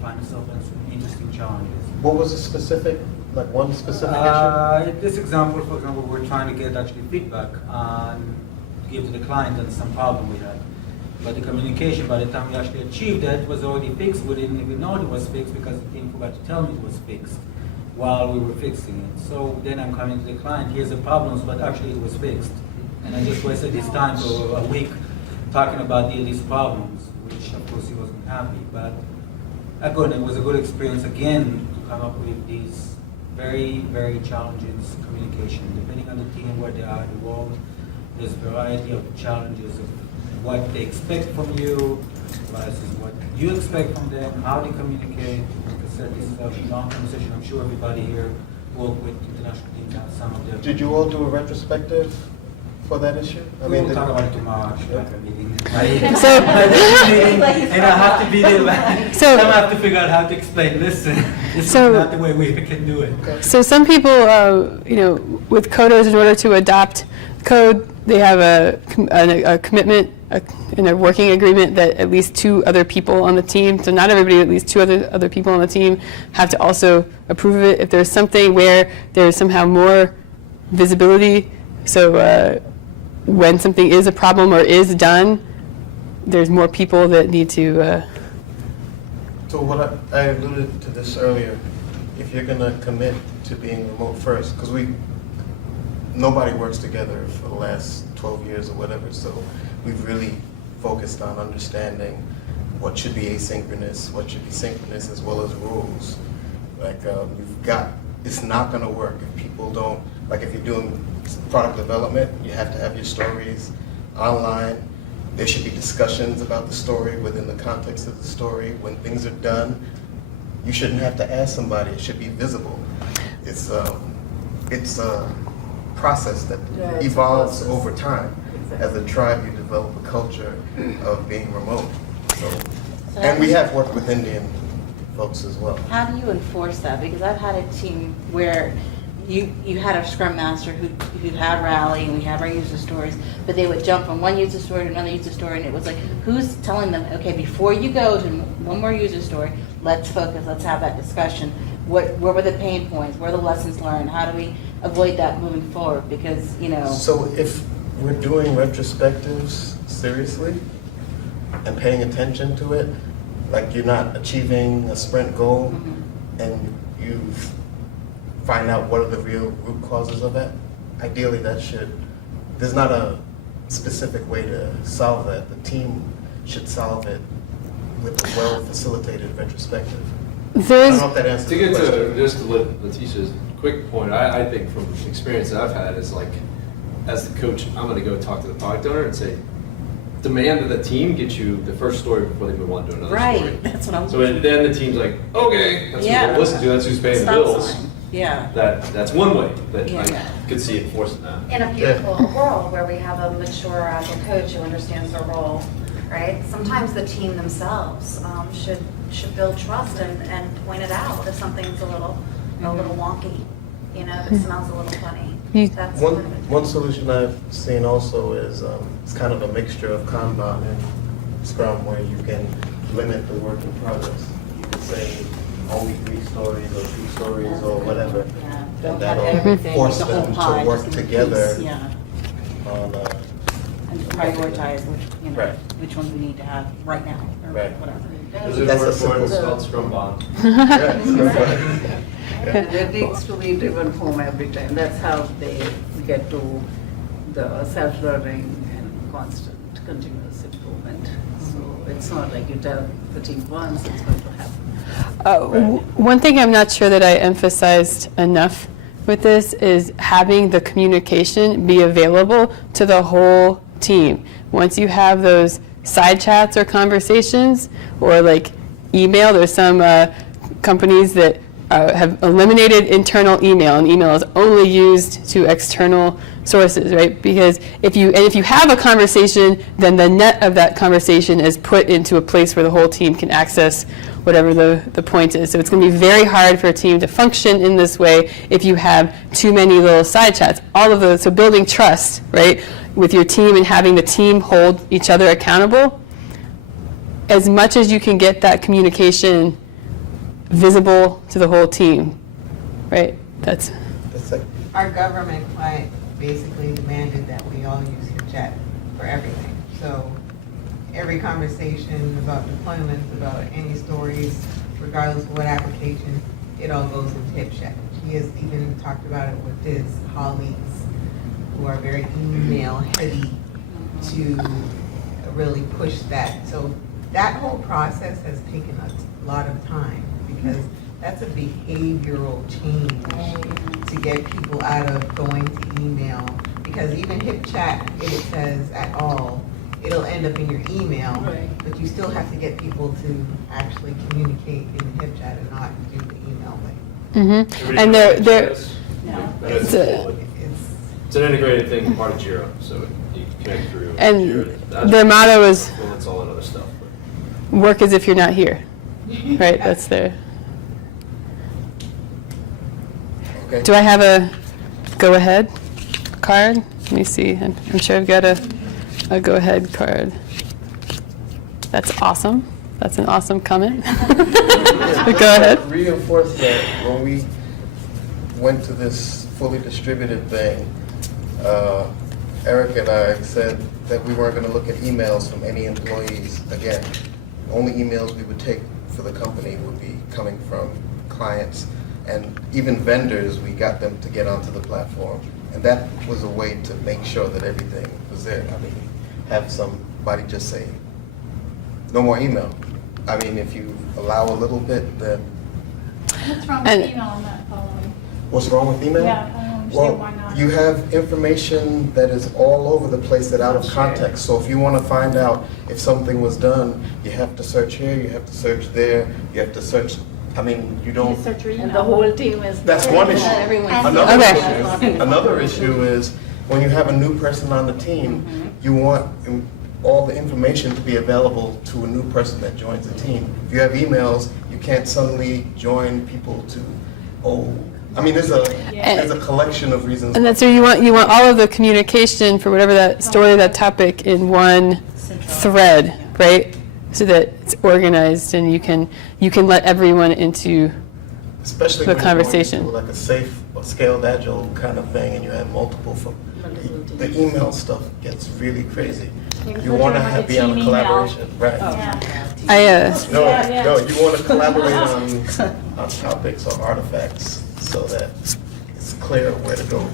find yourself in some interesting challenges. What was the specific, like one specific issue? This example, for example, we're trying to get actually feedback on, to give to the client on some problem we had. But the communication, by the time we actually achieved it, was already fixed. We didn't even know it was fixed because the team forgot to tell me it was fixed while we were fixing it. So then I'm coming to the client, here's the problems, but actually it was fixed. And I just wasted his time for a week talking about these problems, which of course he wasn't happy. But again, it was a good experience again to come up with these very, very challenging communication. Depending on the team where they are in the world, there's a variety of challenges of what they expect from you versus what you expect from them, how they communicate. Like I said, this is a long conversation. I'm sure everybody here work with international teams have some of them. Did you all do a retrospective for that issue? We will talk about it tomorrow, actually, at the meeting. And I have to be there. So- I have to figure out how to explain, listen, this is not the way we can do it. So some people, with coders, in order to adopt code, they have a commitment and a working agreement that at least 2 other people on the team, so not everybody, at least 2 other people on the team have to also approve of it. If there's something where there's somehow more visibility, so when something is a problem or is done, there's more people that need to. So what I alluded to this earlier, if you're gonna commit to being remote first, because nobody works together for the last 12 years or whatever, so we've really focused on understanding what should be asynchronous, what should be synchronous, as well as rules. Like it's not gonna work if people don't, like if you're doing product development, you have to have your stories online. There should be discussions about the story within the context of the story. When things are done, you shouldn't have to ask somebody, it should be visible. It's a process that evolves over time. As a tribe, you develop a culture of being remote. And we have worked with Indian folks as well. How do you enforce that? Because I've had a team where you had a scrum master who had Rally and we have our user stories, but they would jump from one user story to another user story, and it was like, who's telling them, okay, before you go to one more user story, let's focus, let's have that discussion. Where were the pain points? Where are the lessons learned? How do we avoid that moving forward? Because, So if we're doing retrospectives seriously and paying attention to it, like you're not achieving a sprint goal and you find out what are the real root causes of that, ideally there's not a specific way to solve that. The team should solve it with a well-facilitated retrospective. I don't know if that answers To the get question. to just to Letitia's quick point, I think from experience that I've had is like, as the coach, I'm going to go talk to the product owner and say, demand of the team get you the first story before they move on to another story. Right, that's what I'm So then the team's like, okay, that's who we'll listen to, that's who's paying the Stop bills. sign. Yeah. That's one way that Yeah. I could see enforcing that. In a beautiful world where we have a mature agile coach who understands their role, right? Sometimes the team themselves should build trust and point it out if something's a little wonky, if it smells a little funny. You, One solution I've seen also is it's kind of a mixture of Kanban and Scrum where you can limit the work in progress. You can say only 3 stories or 2 stories or whatever. Yeah, And don't have that'll everything, force the whole them pie, to work just in a together piece, yeah. on And prioritize which, Right. which ones we need to have right now, or Right. whatever. There's a That's word a for it, it's simple- called Scrum Bond. And it needs to be driven home every time. That's how they get to the self-learning and constant continuous improvement. So it's not like you tell the team once, it's going to happen. One thing I'm not sure that I emphasized enough with this is having the communication be available to the whole team. Once you have those side chats or conversations, or like email, there's some companies that have eliminated internal email, and email is only used to external sources, right? Because if you have a conversation, then the net of that conversation is put into a place where the whole team can access whatever the point is. So it's going to be very hard for a team to function in this way if you have too many little side chats. All of those, so building trust, right, with your team and having the team hold each other accountable, as much as you can get that communication visible to the whole team, right? That's like Our government client basically demanded that we all use HipChat for everything. So every conversation about deployments, about any stories, regardless of what application, it all goes into HipChat. He has even talked about it with his colleagues who are very email heavy to really push that. So that whole process has taken a lot of time because that's a behavioral change to get people out of going to email. Because even HipChat, if it says at all, it'll end up in your email, but you still have to get people to actually communicate in HipChat and not do the email way. Mm-hmm. And they're It's an integrated thing, part of Jira, so you connect through. and Jira. their motto is Well, it's all that other stuff. work as if you're not here, right? That's their. Okay. Do I have a go-ahead card? Let me see. I'm sure I've got a go-ahead card. That's awesome. That's an awesome comment. Go ahead. Reinforce that when we went to this fully distributed thing, Eric and I said that we weren't going to look at emails from any employees again. Only emails we would take for the company would be coming from clients. And even vendors, we got them to get onto the platform. And that was a way to make sure that everything was there. I mean, have somebody just say, no more email. I mean, if you allow a little bit, then. What's wrong with email on that following? What's wrong with email? Yeah, I don't understand why not. You have information that is all over the place that out of context. So if you want to find out if something was done, you have to search here, you have to search there, you have to search, I mean, you don't. And the whole team is. That's one issue. Another issue is when you have a new person on the team, you want all the information to be available to a new person that joins the team. If you have emails, you can't suddenly join people to, I mean, there's a collection of reasons. And that's where you want all of the communication for whatever that story, that topic in one thread, right? So that it's organized and you can let everyone into Especially the when conversation. you're going into like a safe, scaled agile kind of thing, and you have multiple. The email stuff gets really crazy. You want to be on a collaboration, right? No, you want to collaborate on topics or artifacts so that it's clear where to go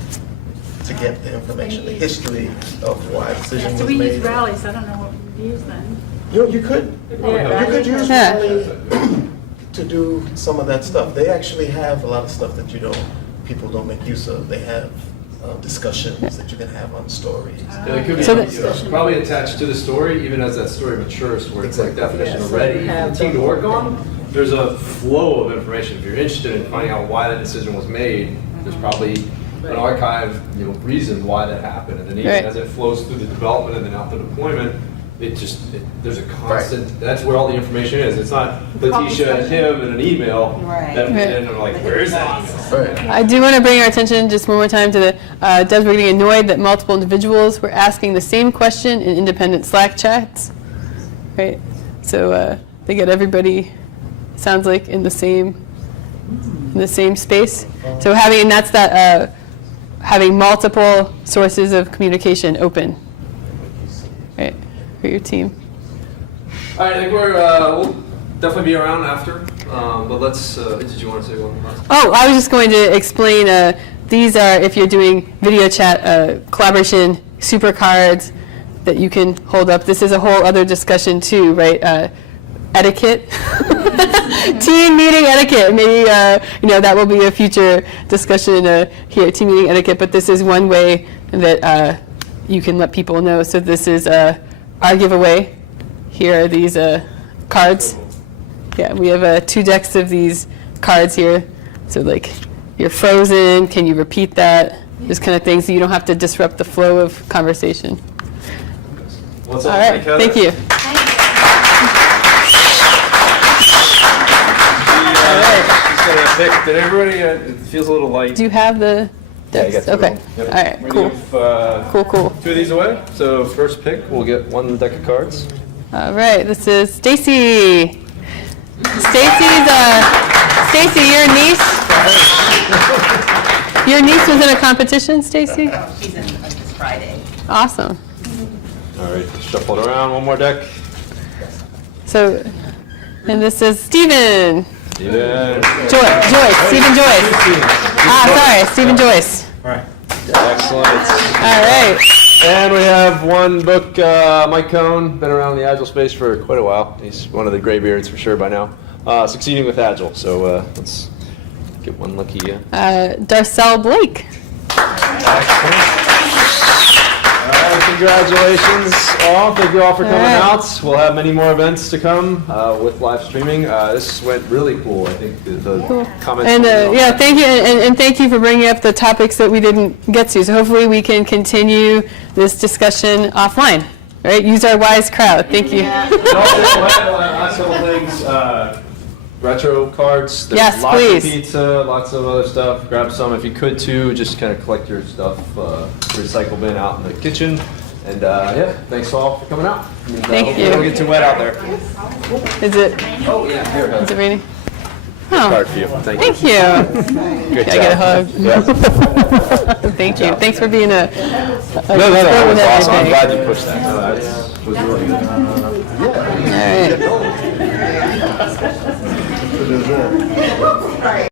to get the information, the history of why a decision was So we made. use rallies, I don't know what we use then. You could use Rally to do some of that stuff. They actually have a lot of stuff that people don't make use of. They have discussions that you can have on stories. Yeah, it could be probably attached to the story, even as that story matures, where it's like definition already for the team to work on. There's a flow of information. If you're interested in finding out why that decision was made, there's probably an archive, reason why that happened, and then even as it flows through the development and then out the deployment, there's a constant, that's where all the information is. It's not Letitia and him in an email. Right. That, and I'm like, where is that? I do want to bring our attention just one more time to the devs were getting annoyed that multiple individuals were asking the same question in independent Slack chats. Right? So they get everybody, sounds like, in the same space. So having multiple sources of communication open, right, for your team. All right, I think we'll definitely be around after, but let's, did you want to say one more? Oh, I was just going to explain, these are, if you're doing video chat, collaboration super cards that you can hold up. This is a whole other discussion too, right? Etiquette, team meeting etiquette. Maybe that will be a future discussion here, team meeting etiquette. But this is one way that you can let people know. So this is our giveaway. Here are these cards. Yeah, we have 2 decks of these cards here. So like, you're frozen. Can you repeat that? Just kind of things so you don't have to disrupt the flow of conversation. What's All up? right, thank you. Did everybody, it feels a little light. Do you have the decks? Yeah, I got Okay. Yep. All right, We're cool. gonna give, Cool. 2 of these away. So first pick, we'll get 1 deck of cards. All right, this is Stacy. Stacy, your niece? Your niece was in a competition, Stacy? She's in like this Friday. Awesome. All right, shuffle it around. 1 more deck. So, and this is Stephen. Steven. Joyce, Stephen Joyce. Sorry, Stephen Joyce. All right. Excellent. All right. And we have 1 book, Mike Cohn, been around the Agile space for quite a while. He's one of the graybeards for sure by now. Succeeding with Agile, so let's get 1 lucky. Darcel Blake. Excellent. All right, congratulations all. Thank you all for coming out. We'll have many more events to come with live streaming. This went really cool. I think the comments. And yeah, thank you, and thank you for bringing up the topics that we didn't get to. So hopefully we can continue this discussion offline. Right? Use our wise crowd. Thank you. Last couple things. Retro cards. There's Yes, lots please. of pizza, lots of other stuff. Grab some if you could too. Just kind of collect your stuff, recycle bin out in the kitchen. And yeah, thanks all for coming out. And, Thank hopefully you. it don't get too wet out there. Is it? Oh yeah, here. Is it raining? Card for you. Thank you. Thank you. Good Can I get a hug? Yeah. Thank you. Thanks for being a No, that was awesome. I'm glad you pushed that. No, that was really good. All right.